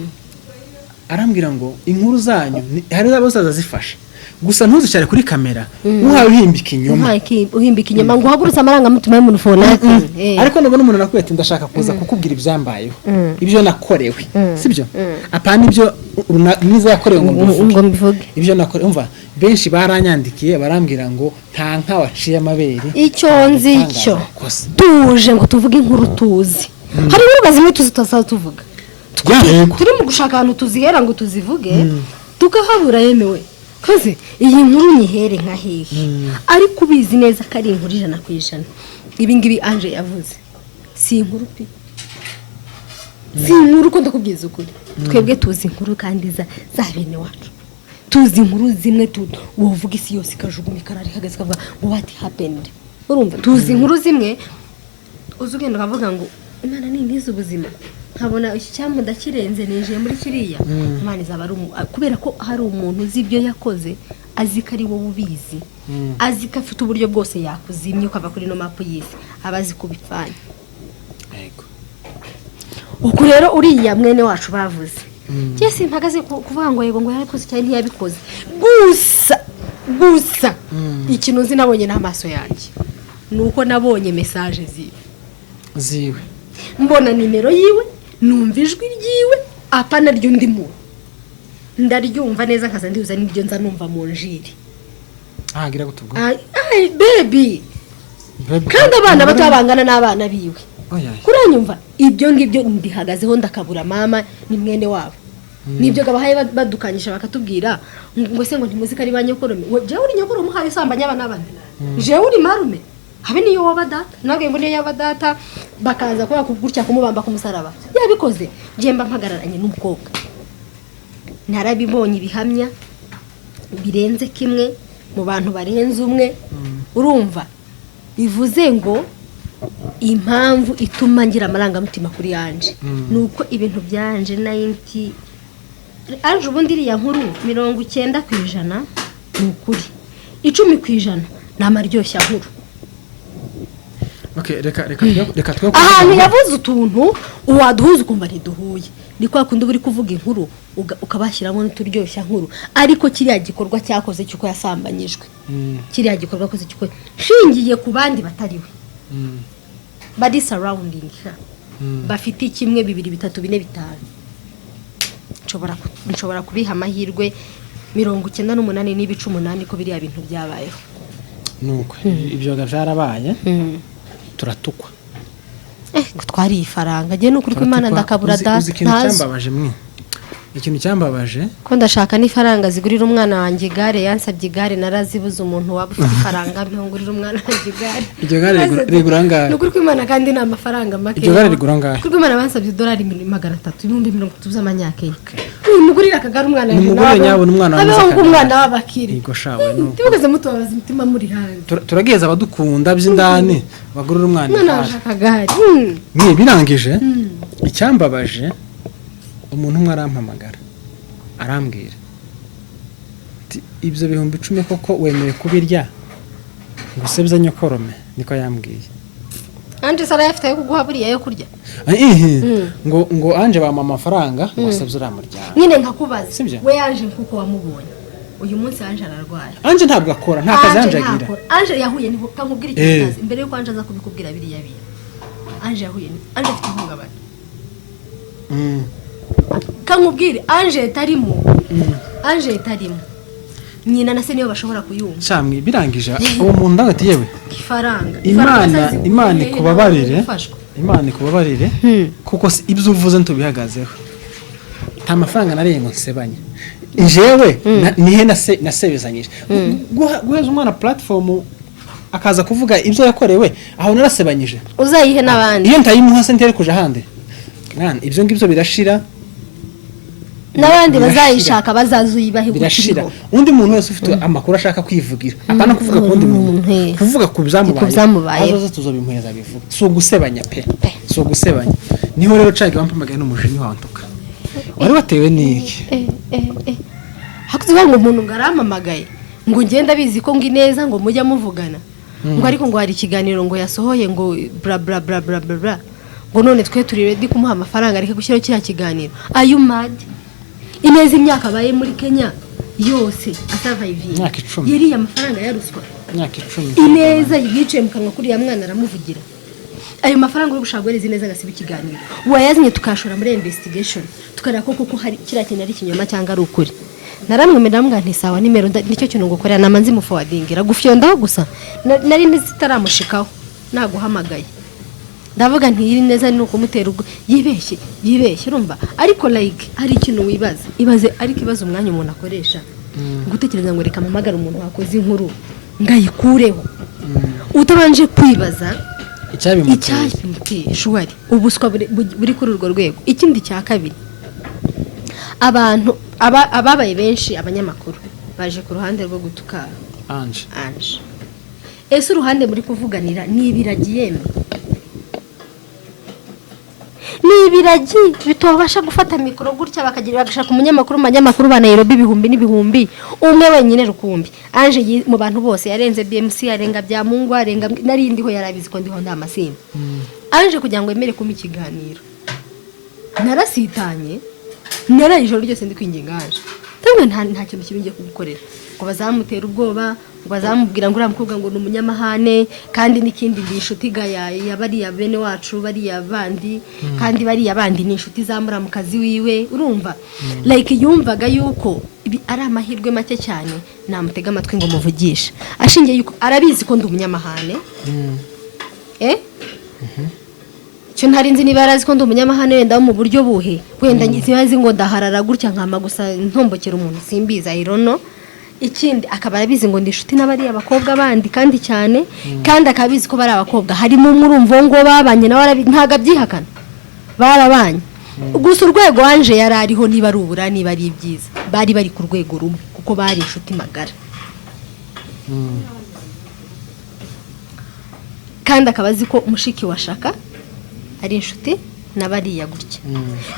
arambwira ngo inkuru zanyu hari abazaza zifasha gusa ntuzicare kuri kamera uhaye uhimbika inyuma ngo uhagurutse amaranga mutima y'umuntu phone ariko nubona umuntu nakwete ndashaka kuza kukubwira ibyambayeho ibyo nakorewe sibyo apana ibyo niza yakorewe ngo mbivuge ibyo nakore umva benshi baranyandikiye barambwira ngo nta nka waciye amabere icyo nzi cyo tuje ngo tuvuge inkuru tuzi hari urubazi zimwe tuzitaza tuvuga turi mu gushaka ahantu tuzihera ngo tuzivuge tukahabura yemewe koze iyi nkuru nihere nka hehe ariko ubizi neza ko ari inkuru 100%. Ibi ngibi Ange yavuze si inkuru pe, si inkuru ko ndakubwiza ukuri. Twebwe tuzi inkuru kandi za bene wacu, tuzi inkuru zimwe wovuga isi yose ikajugumika ari hagaze kavuga ngo what happened. Urumva tuzi inkuru zimwe uzugenda ukavuga ngo Imana ni ndize ubuzima nkabona iki cyambu ndakirenze nije muri kiriya. Imana izaba ari kubera ko hari umuntu uzi ibyo yakoze, azi ko ari wowe ubizi, azi ko afite uburyo bwose yakuzimye ukava kuri no map y'isi, abazi kubipfanya. Yego. Uko rero uriya mwene wacu bavuze cyese mpagaze kuvuga ngo yego ngo yarikoze cyane ntiyabikoze gusa ikintu uzi nabonye n'amaso yanjye nuko nabonye message ziwe mbona nimero yiwe, numva ijwi ryiwe apana ryo ndimo ndaryumva neza nkaza ndiuza n'ibyo nza numva mu njiri. Gira gutubwo ay baby kandi abana bato abangana n'abana biwe kuranyumva ibyo ngibyo ndihagazeho ndakabura mama ni mwene wabo nibyo gabahaye badukanyisha bakatubwira ngo se ngo ntimuzika ari banyokorome je uri nyokoro muhaye sambanya abana abandi je uri marume habe niyo wabadata nage ngo niyo yabadata bakaza kwa kugurya kumubamba kumusaraba yabikoze je mba mpagararanye n'umukobwa narabibonye ibihamya birenze kimwe mu bantu barenze umwe. Urumva bivuze ngo impamvu ituma ngira amarangamutima kuri Ange nuko ibintu byanje 90 Ange ubundi iriya nkuru 90% n'ukuri 10% n'amaryoshya nkuru. Okay, reka twe ahantu yavuze utuntu uwaduhuza ukumva ntiduhuye ni kwa kundi buri kuvuga inkuru ukabashyiramo n'uturyoshya nkuru ariko kiriya gikorwa cyakoze cyuko yasambanyijwe kiriya gikorwa koze cyuko shingiye ku bandi batariwe body surrounding bafite kimwe 2 3 4 5 nshobora kubiha amahirwe 98 n'ibice 8 ko biriya bintu byabayeho nuko ibyo byarabaye turatukwa twari ifaranga je no kuri kw'Imana ndakabura data ikintu cyambabaje ko ndashaka n'ifaranga zigurira umwana wanjye gare yansabye gare narazibuze umuntu waba ufite ifaranga mpengurira umwana wanjye gare iryo gare rigura ngahe no kuri kw'Imana kandi na amafaranga make iryo gare rigura ngahe kuri kw'Imana bansabye $300 ibihumbi 30 z'amanyakenya umugurira akagara umwana wanjye umugurira nyabona umwana wanjye umwana w'abakiri yego shawe no tibugaze mutubaza imitima muri hanze turageza abadukunda by'indani bagurira umwana akagari ni birangije icyambabaje umuntu umwe arampamagara arambwira ibyo 10,000 koko wemeye kubirya gusebya nyokorome niko yambwiye. Ange sara yafite yo kuguha buriya yo kurya ngo Ange bama amafaranga gusebya uramuryango nyine nkakubaza we Ange nkuko wamubonye uyu munsi Ange ararwaye. Ange ntabwo akora nta kazi Ange agira. Ange yahuye niho kamubwira icyo kazi imbere yuko Ange aza kubikubwira biriya bintu Ange yahuye Ange afite ihungabana kamubwire Ange etarimo Ange etarimo nyina na se niyo bashobora kuyumva cyamwe birangije uwo muntu ndagati yewe ifaranga Imana ikubabarire kuko ibyo uvuze ntubihagazeho nta mafaranga nariye ngo nsebanye jewe nihe nasebezanyije guheza umwana platform akaza kuvuga ibyo yakorewe aho narasebanyije uzayihe nabandi iyo ntayimuha sentere kuja hande mwana ibyo ngibyo birashira nabandi bazayishaka bazazuyibahe birashira undi muntu wese ufite amakuru ashaka kwivugira apana kuvuga kundi muntu kuvuga ku byamubaye azoze tuzobimuheza bivuga so gusebanya pe so gusebanya niho rero cage wampamagaye n'umujinya wantuka wari watewe niki hakuziba ngo umuntu ngaramamagaye ngo ngenda bizi ko ngi neza ngo mujya muvugana ngo ariko ngo hari ikiganiro ngo yasohoye ngo bla bla bla bla bla ngo none twe turi ready kumuha amafaranga ariko gushyira kiriya kiganiro ayu mad ineza imyaka baye muri Kenya yose asurvive yari amafaranga yaruswa imyaka 10 ineza yigice mukanwa kuri ya mwana aramuvugira ayo mafaranga yo gushagwereza ineza gasiba ikiganiro wayazinye tukashora muri investigation tukara koko hari kiriya kintu ari kinyoma cyangwa ari ukuri naramwemera mbwa nti sawa nimero nicyo kintu ngukorera namanzi mu forwardingira gufyondaho gusa nari ndizitaramushikaho naguhamagaye ndavuga nti iri neza ni ukumutera ubwo yibeshye urumva ariko like hari ikintu wibaza ibaze ariko ibaze umwanya umuntu akoresha gutekereza ngo reka mpamagare umuntu wakoze inkuru ngayikureho utabanje kwibaza icyabimuteye shuwari ubuswa buri kuri urwo rwego. Ikindi cya kabiri, abantu ababaye benshi abanyamakuru baje ku ruhande rwo gutuka Ange. Ese uruhande muri kuvuganira ni ibiragi bitobasha gufata mikoro gutya bagashaka umunyamakuru ba Nairobi ibihumbi n'ibihumbi, umwe wenyine rukumbi. Ange mu bantu bose yarenze BMC, yarenga bya Mungu, arenga narindiho yarabizi ko ndiho ndamasimba. Ange kugira ngo emere kuma ikiganiro narasitanye ijoro ryose ndi kwinginga Ange, tamwe nta kintu kibingiye kugukorera ngo bazamutera ubwoba, ngo bazamubwira ngo uriya mukobwa ngo ni umunyamahane, kandi n'ikindi ndi inshuti ya bariya bene wacu bariya bandi, kandi bariya bandi ni inshuti zamura mu kazi wiwe. Urumva like yumvaga yuko ari amahirwe make cyane namutega amatwi ngo muvugishe, ashingiye yuko arabizi ko ndi umunyamahane. Cyo ntarinzi niba arazi ko ndi umunyamahane, wenda mu buryo buhe, wenda ngizibazi ngo ndaharara gutya nkama gusa ntombokera umuntu simbiza irono. Ikindi akaba arabizi ngo ndi inshuti n'abariya abakobwa bandi kandi cyane, kandi akabizi ko bari abakobwa harimo umurumvo ngo babanye nawe ntaga byihakana barabanye. Gusa urwego Ange yari ariho niba ari ubura niba ari ibyiza, bari ku rwego rumwe kuko bari inshuti magara. Kandi akabazi ko mushiki wa Shaka ari inshuti n'abariya gutya.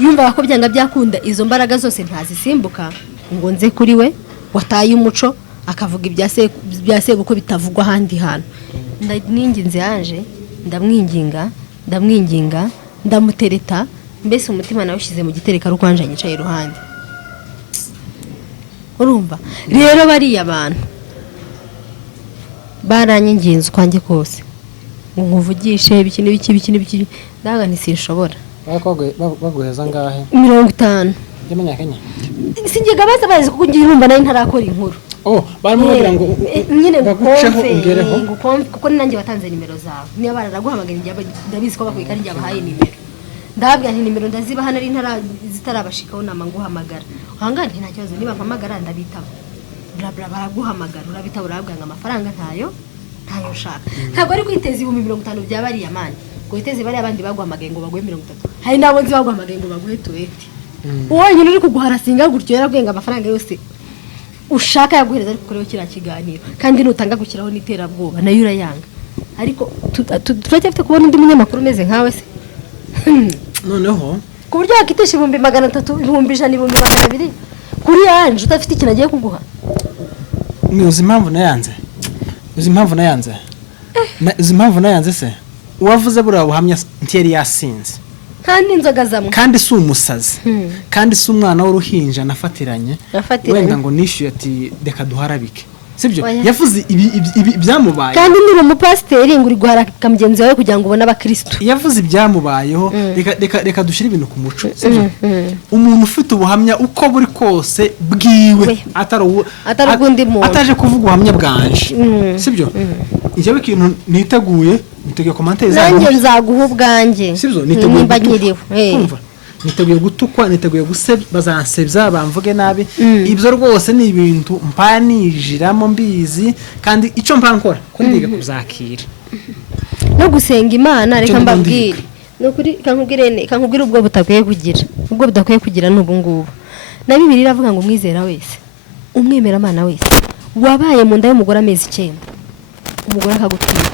Yumva ko byanga byakunda izo mbaraga zose ntazisimbuka ngo nze kuri we wataye umuco akavuga ibya sego ko bitavugwa ahandi hantu. Ninginze Ange ndamwinginga ndamutereta, mbese umutima nawe ushize mu gitereka ari uko Ange yicaye iruhande. Urumva rero bariya abantu baranyinginze kwanjye kose ngo nkuvugishe biki ndaga ntisinshobora. Baguheza ngahe? 50 y'amanyakenya. Sinjye bazi kuko ngiye urumva nayo ntarakora inkuru. Barimo bagira ngo nyine baguceho ungereho kuko nanjye watanze nimero zawe. Niba bararaguhamagara ndabizi ko bakwika ari abahaye nimero. Ndababwira nti nimero ndaziba hano ari zitarabashikaho nama nguhamagara. Hanga nti nta kibazo niba mpamagara ndabitaba. Baraguhamagara urabitaba urabwanga amafaranga ntayo ushaka. Ntabwo ari kwiteza 50 byabari yamani. Ngo iteze bari abandi baguhamagaye ngo baguhe 30. Hari nabo nzi baguhamagaye ngo baguhe 20. Uwo nyine uri kuguharasinga gutyo yarabwenga amafaranga yose ushaka yaguhereza ariko koreho kira kiganiro, kandi nutanga gukiraho n'iterabwoba nayo urayanga. Ariko turacyafite kubona undi munyamakuru meze nkawe se. Noneho ku buryo yakitesha 300 100 200 kuri Ange utafite ikintu agiye kuguha. Uzi impamvu nayanze se uwavuze buriya buhamya ntiyari yasinze, kandi inzoga zamwe, kandi si umusazi, kandi si umwana w'uruhinja nafatiranye wenda ngo nishyuye ati reka duharabike, sibyo? Yavuze ibi byamubaye, kandi ndi umupasiteri ngo uri guharaka mugenzi wawe kugira ngo ubone abakristo. Yavuze ibyamubayeho, reka dushire ibintu ku muco, sibyo? Umuntu ufite ubuhamya uko buri kose bwiwe atarugundi muntu ataje kuvuga ubuhamya bwanje, sibyo? Icyo bikintu niteguye nitege commentaire zawe, nanjye nzaguha ubwanjye, sibyo? Niteguye kumva, niteguye gutukwa, niteguye gusebya, bazansebya bamvuge nabi. Ibyo rwose ni ibintu mpanijiramo mbizi, kandi icyo mpankora ko ndiga kuzakira no gusenga Imana. Reka mbabwire nukuri, kankubwire ubwo butakwiye kugira n'ubu ngubu. Na Bibiliya iravuga ngo mwizera wese, umwemera Imana wese wabaye mu nda y'umugore amezi 9, umugore akagutwita,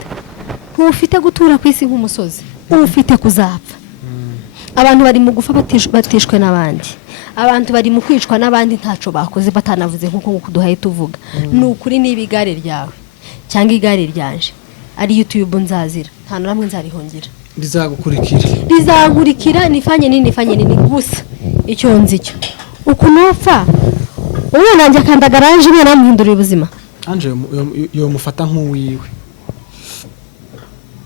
ntufite gutura ku isi nk'umusozi, ufite kuzapfa. Abantu bari mu gufa batishwe n'abandi, abantu bari mu kwicwa n'abandi ntaco bakoze batanavuze nkuko kuduhaye tuvuga. Nukuri niba igare ryawe cyangwa igare ryanje ari YouTube nzazira, nta namwe nzarihongera, rizankurikira nifanye nini gusa icyo nzicyo ukunopfa uwo nanjye akandagara Ange niyo namuhindurira ubuzima. Ange yo mufata nk'uwiwe.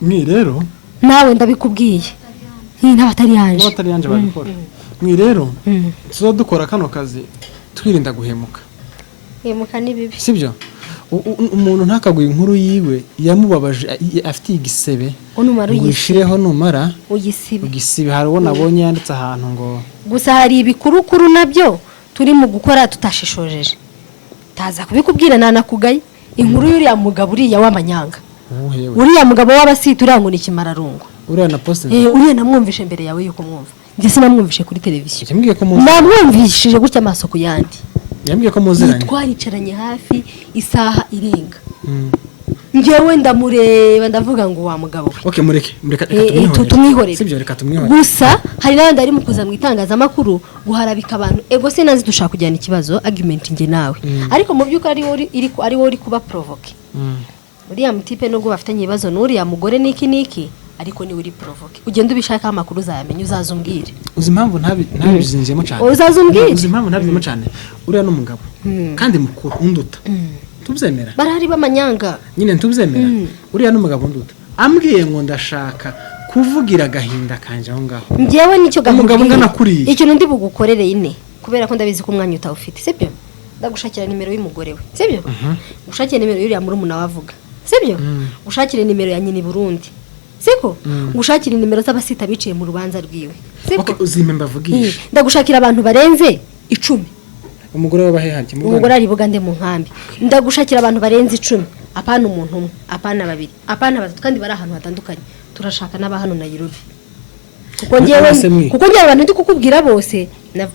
Mwi rero nawe ndabikubwiye, ntabatari Ange babikora. Mwi rero tuzo dukora kano kazi twirinda guhemuka. Hemuka ni bibi, sibyo? Umuntu ntakaguye inkuru yiwe yamubabaje, afite igisebe uyishireho numara ugisibe. Hari ubona abonye yanditse ahantu ngo gusa hari ibikurukuru nabyo turi mu gukora tutashishojeje. ndaza kubikubwira nanakugaye inkuru y'uriya mugabo uriya w'amanyanga uhewe uriya mugabo w'abasita uriya ngo ni ikimararungu uriya na poste uriya namwumvishe mbere yawe yuko mwumva njye sinamwumvishe kuri televiziyo yambwiye ko muzi namwumvishije gutya amaso ku yandi yambwiye ko muziranye twaricaranye hafi isaha irenga njyewe ndamureba ndavuga ngo wa mugabo okay mureke tumwihorere sibyo reka tumwihorere gusa hari n'abandi ari mu kuza mu itangazamakuru guharabika abantu ego sinazi dushaka kujyana ikibazo argument nge nawe ariko mu by'ukuri ari wo uri kuba provoke uriya mutipe nubwo bafitanye ibibazo n'uriya mugore niki ariko ni uri provoke ugenda ubishaka amakuru uzayamenye uzazumbwire uzi impamvu ntabizinzemo cyane uzazumbwire uzi impamvu ntabizemo cyane uriya n'umugabo kandi mukuru unduta tubyemera barahari b'amanyanga nyine tubyemera uriya n'umugabo unduta ambwiye ngo ndashaka kuvugira agahinda kanje aho ngaho njyewe nicyo umugabo ngana kuriye ikintu ndi bugukorere ine kubera ko ndabizi ko umwanya utawufite sibyo ndagushakira nimero y'umugore we sibyo gushakira nimero y'uriya murumuna wavuga sibyo gushakira nimero ya nyini Burundi siko gushakira nimero z'abasita biciye mu rubanza rwiwe siko okay uzime mbavugisha ndagushakira abantu barenze 10 umugore w'abahehanje umugore ari Bugande mu nkambi ndagushakira abantu barenze 10 apana umuntu umwe apana babiri apana batatu kandi bari ahantu hatandukanye turashaka n'abahano na Nairobi kuko ngewe abantu ndi kukubwira bose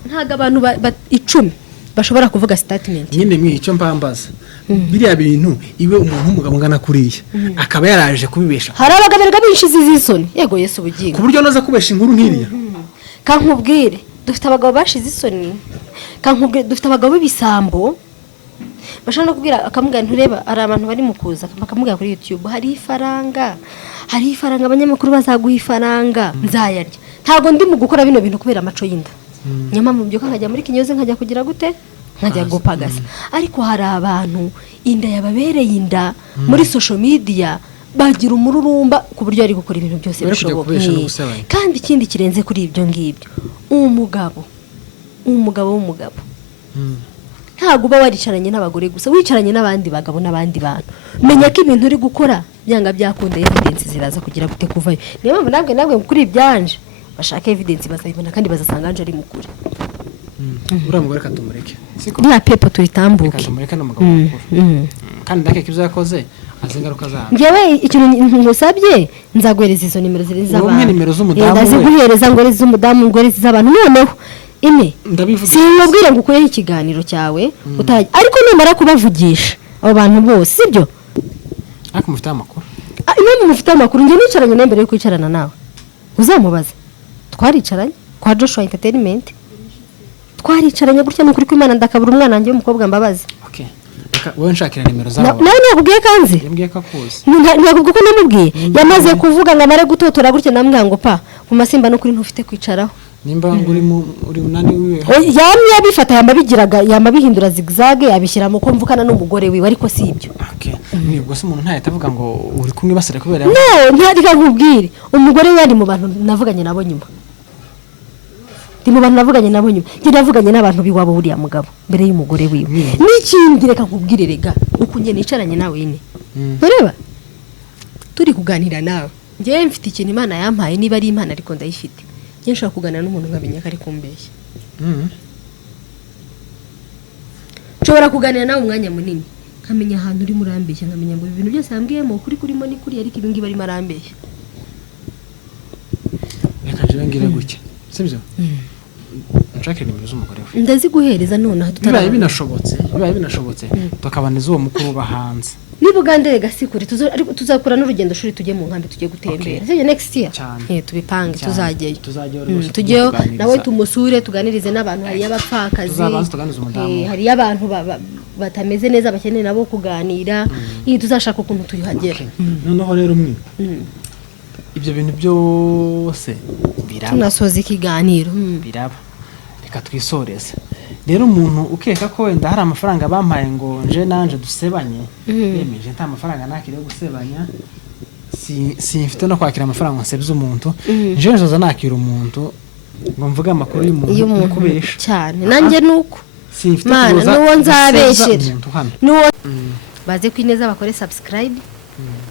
ntaga abantu 10 bashobora kuvuga statement nyine mwico mpambaza biriya bintu iwe umuntu umugabo ngana kuriye akaba yaraje kubibesha hari abagabirwa binshize izisoni yego Yesu bugingo ku buryo noza kubesha inkuru nkiriya kankubwire dufite abagabo bashize isoni kankubwire dufite abagabo b'ibisambo bashaka no kubwira akamubwira ntureba ari abantu bari mu kuza bakamubwira kuri YouTube hari ifaranga abanyamakuru bazaguha ifaranga nzayarya ntago ndi mu gukora bino bintu kubera amaco y'inda nyama mu byo nkajya muri kinyoze nkajya kugira gute nkajya gupagasa ariko hari abantu inda yababereye inda muri social media bagira umururumba ku buryo ari gukora ibintu byose bishoboka kandi ikindi kirenze kuri ibyo ngibyo umugabo w'umugabo ntago uba waricaranye n'abagore gusa wicaranye n'abandi bagabo n'abandi bantu menya ko ibintu uri gukora byanga byakunda evidence ziraza kugira gute kuvayo niyo mpamvu nabwe kuri ibyanje bashaka evidence bazayibona kandi bazasanga anje ari mukuri uriya mugore katumureke siko nta pepo turitambuke katumureke n'umugabo mukuru kandi ndakeka ibyo yakoze azingaruka zawe ngewe ikintu ngusabye nzaguhereza izo nimero ziri z'abantu umwe nimero z'umudamu ndaziguhereza ngo rezi z'umudamu ngo rezi z'abantu noneho ine ndabivuga sinubwire ngo ukuyeho ikiganiro cyawe utaje ariko numara kubavugisha abo bantu bose sibyo ariko mufite amakuru impamvu mufite amakuru nge nicaranye nawe mbere yo kwicarana nawe uzamubaze twaricaranye kwa Joshua Entertainment twaricaranye gutya n'ukuri kw'Imana ndakabura umwana wanjye w'umukobwa mbabazi okay wowe nshakira nimero zawe nawe nakubwiye kanze yambwiye ko akuzi nakubwiye ko namubwiye yamaze kuvuga ngo amare gutotora gutya namwe ngo pa ku masimba no kuri ntufite kwicaraho nimba uri munani wiwe yamye abifata yamabihindura zigzag abishyira mu kumvukana n'umugore wiwe ariko si ibyo okay nibwo se umuntu ntahita avuga ngo uri kumwe basare kubera no ntari nkubwire umugore we ari mu bantu navuganye nabo nyuma njye navuganye n'abantu biwabo buriya mugabo mbere y'umugore wiwe n'ikindi reka nkubwire rega uko njye nicaranye nawe ine ureba turi kuganira nawe njyewe mfite ikintu Imana yampaye niba ari Imana ariko ndayifite njye nshaka kuganira n'umuntu nkamenya ko ari kumbeshya nshobora kuganira nawe umwanya munini nkamenya ahantu uri murambeshya nkamenya ngo ibintu byose yambwiyemo ukuri kurimo ni kuri ariko ibi ngibi arimo arambeshya reka je ngire gutya sibyo nshakira nimero z'umugore we ndaziguhereza none bibaye binashobotse tukabaniza uwo mukuru bahanze ni Bugande rega sikuri tuzakora n'urugendo shuri tujye mu nkambi tujye gutembera sije next year tubipange tujyeyo nawe tumusure tuganirize n'abantu hari y'abapfakazi hari y'abantu batameze neza bakeneye nabo kuganira tuzashaka ukuntu tuyihagera noneho rero mwe ibyo bintu byose biraba tunasoza ikiganiro biraba reka twisoreze rero umuntu ukeka ko wenda hari amafaranga bampaye ngo nje nanje dusebanye yemeje nta mafaranga nakiriye gusebanya si mfite no kwakira amafaranga nsebye umuntu nje nzoza nakira umuntu ngo mvuge amakuru y'umuntu kubesha cyane nanjye nuko si mfite kuza nuwo nzabeshera nuwo baze kwineza bakore subscribe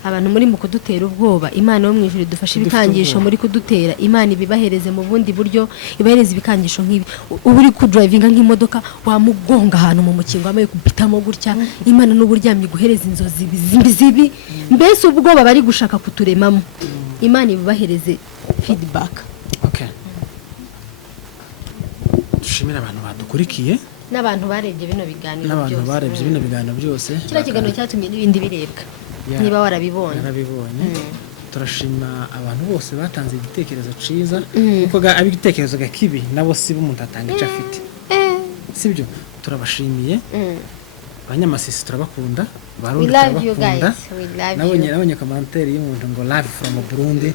abantu muri mu kudutera ubwoba Imana yo mu ijuru dufashe ibikangisho muri kudutera Imana ibibahereze mu bundi buryo ibahereze ibikangisho nk'ibi ubu uri ku drivinga nk'imodoka wamugonga ahantu mu mukingo amaye kupitamo gutya Imana n'uburyamye guhereza inzozi zibi mbese ubwoba bari gushaka kuturemamo Imana ibibahereze feedback. Okay, dushimira abantu badukurikiye n'abantu barebye bino biganiro byose kira kiganiro cyatumye n'ibindi birebwa niba warabibonye turashima abantu bose batanze igitekerezo ciza kuko abigitekerezo gakibi nabo si umuntu atanga icyo afite sibyo turabashimiye abanyamasisi turabakunda barundi turabakunda nabonye commentaire y'umuntu ngo live from Burundi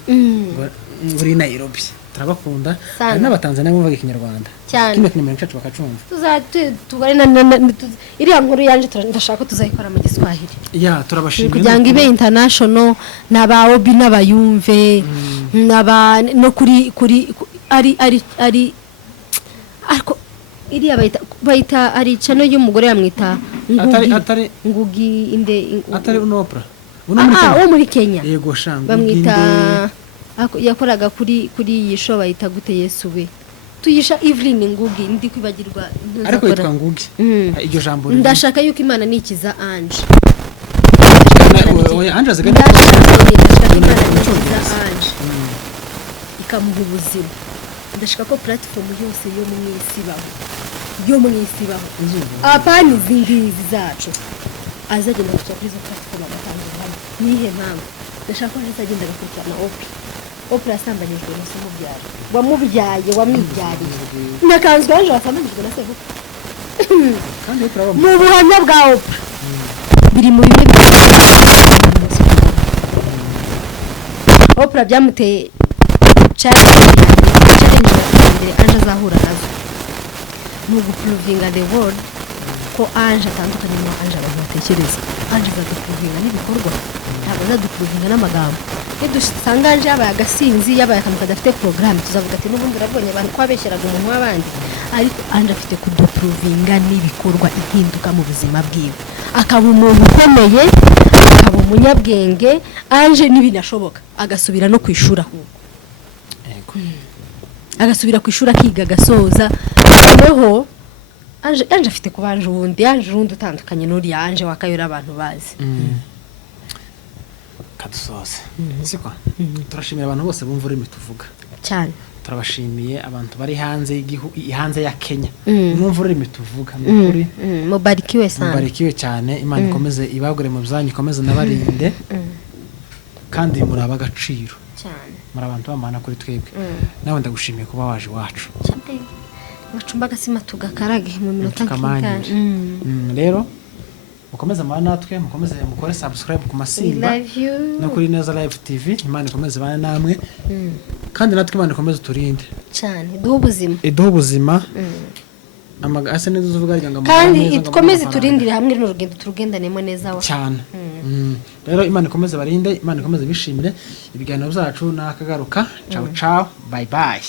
muri Nairobi turabakunda n'abatanzania bumvaga ikinyarwanda kino kinyarwanda cyacu bakacumva tugare iriya nkuru yanje ndashaka tuzayikora mu Giswahili turabashimiye kugira ngo ibe international n'aba obi n'abayumve n'aba no kuri ari ariko iriya bayita ari channel y'umugore yamwita atari ngugi inde atari unopra wo muri Kenya yego shanga bamwita yakoraga kuri iyi show bayita gute Yesu we tuyisha Evelyn Ngugi ndi kwibagirwa ariko yitwa Ngugi iryo jambo ndashaka yuko Imana nikiza Ange Ange azaga ikamuha ubuzima ndashaka ko platform yose yo mu isi baho apani zingizi zacu azagenda guca kuri zo platform agatangiramo nihe mpamvu ndashaka ko azagenda agakurikirana Oprah yasambanyijwe na Semubyara wamubyaye wamwibyariye nakanzwe yaje wasambanyijwe na Sebuka kandi Oprah mu buhamya bwa Oprah biri mu bihe Oprah byamuteye challenge Ange azahura nazo ni uguprovinga the world ko Ange atandukanye na Ange abantu batekereza Ange azaduprovinga n'ibikorwa ntabwo azaduprovinga n'amagambo dusanga Ange yabaye agasinzi yabaye akantu kadafite programme tuzavuga ati n'ubundi urabonye abantu kwabeshyeraga umuntu w'abandi ariko Ange afite kuduprovinga n'ibikorwa ihinduka mu buzima bwiwe akaba umuntu ukomeye akaba umunyabwenge Ange n'ibinashoboka agasubira no kwishura agasubira kwishura akiga gasoza noneho Ange afite kubanje ubundi utandukanye n'uri Ange wakayora abantu bazi kadusoza siko turashimira abantu bose bumva urimo tuvuga cyane turabashimiye abantu bari hanze ya Kenya mwumva urimo tuvuga muri mubarikiwe cyane Imana ikomeze ibagure mu byanyu ikomeze nabarinde kandi muri abagaciro cyane muri abantu bamana kuri twebwe nawe ndagushimiye kuba waje wacu bacumba gasima tugakarage mu minota nk'itanu rero mukomeze amana natwe mukomeze mukore subscribe ku Masimba no kuri Neza Live TV Imana ikomeze bana namwe kandi natwe Imana ikomeze turinde cyane duhe ubuzima ase neza uvuga ngo kandi ikomeze turindire hamwe n'urugendo turugendanemo neza cyane rero Imana ikomeze barinde Imana ikomeze bishimire ibiganiro byacu nakagaruka ciao ciao bye bye.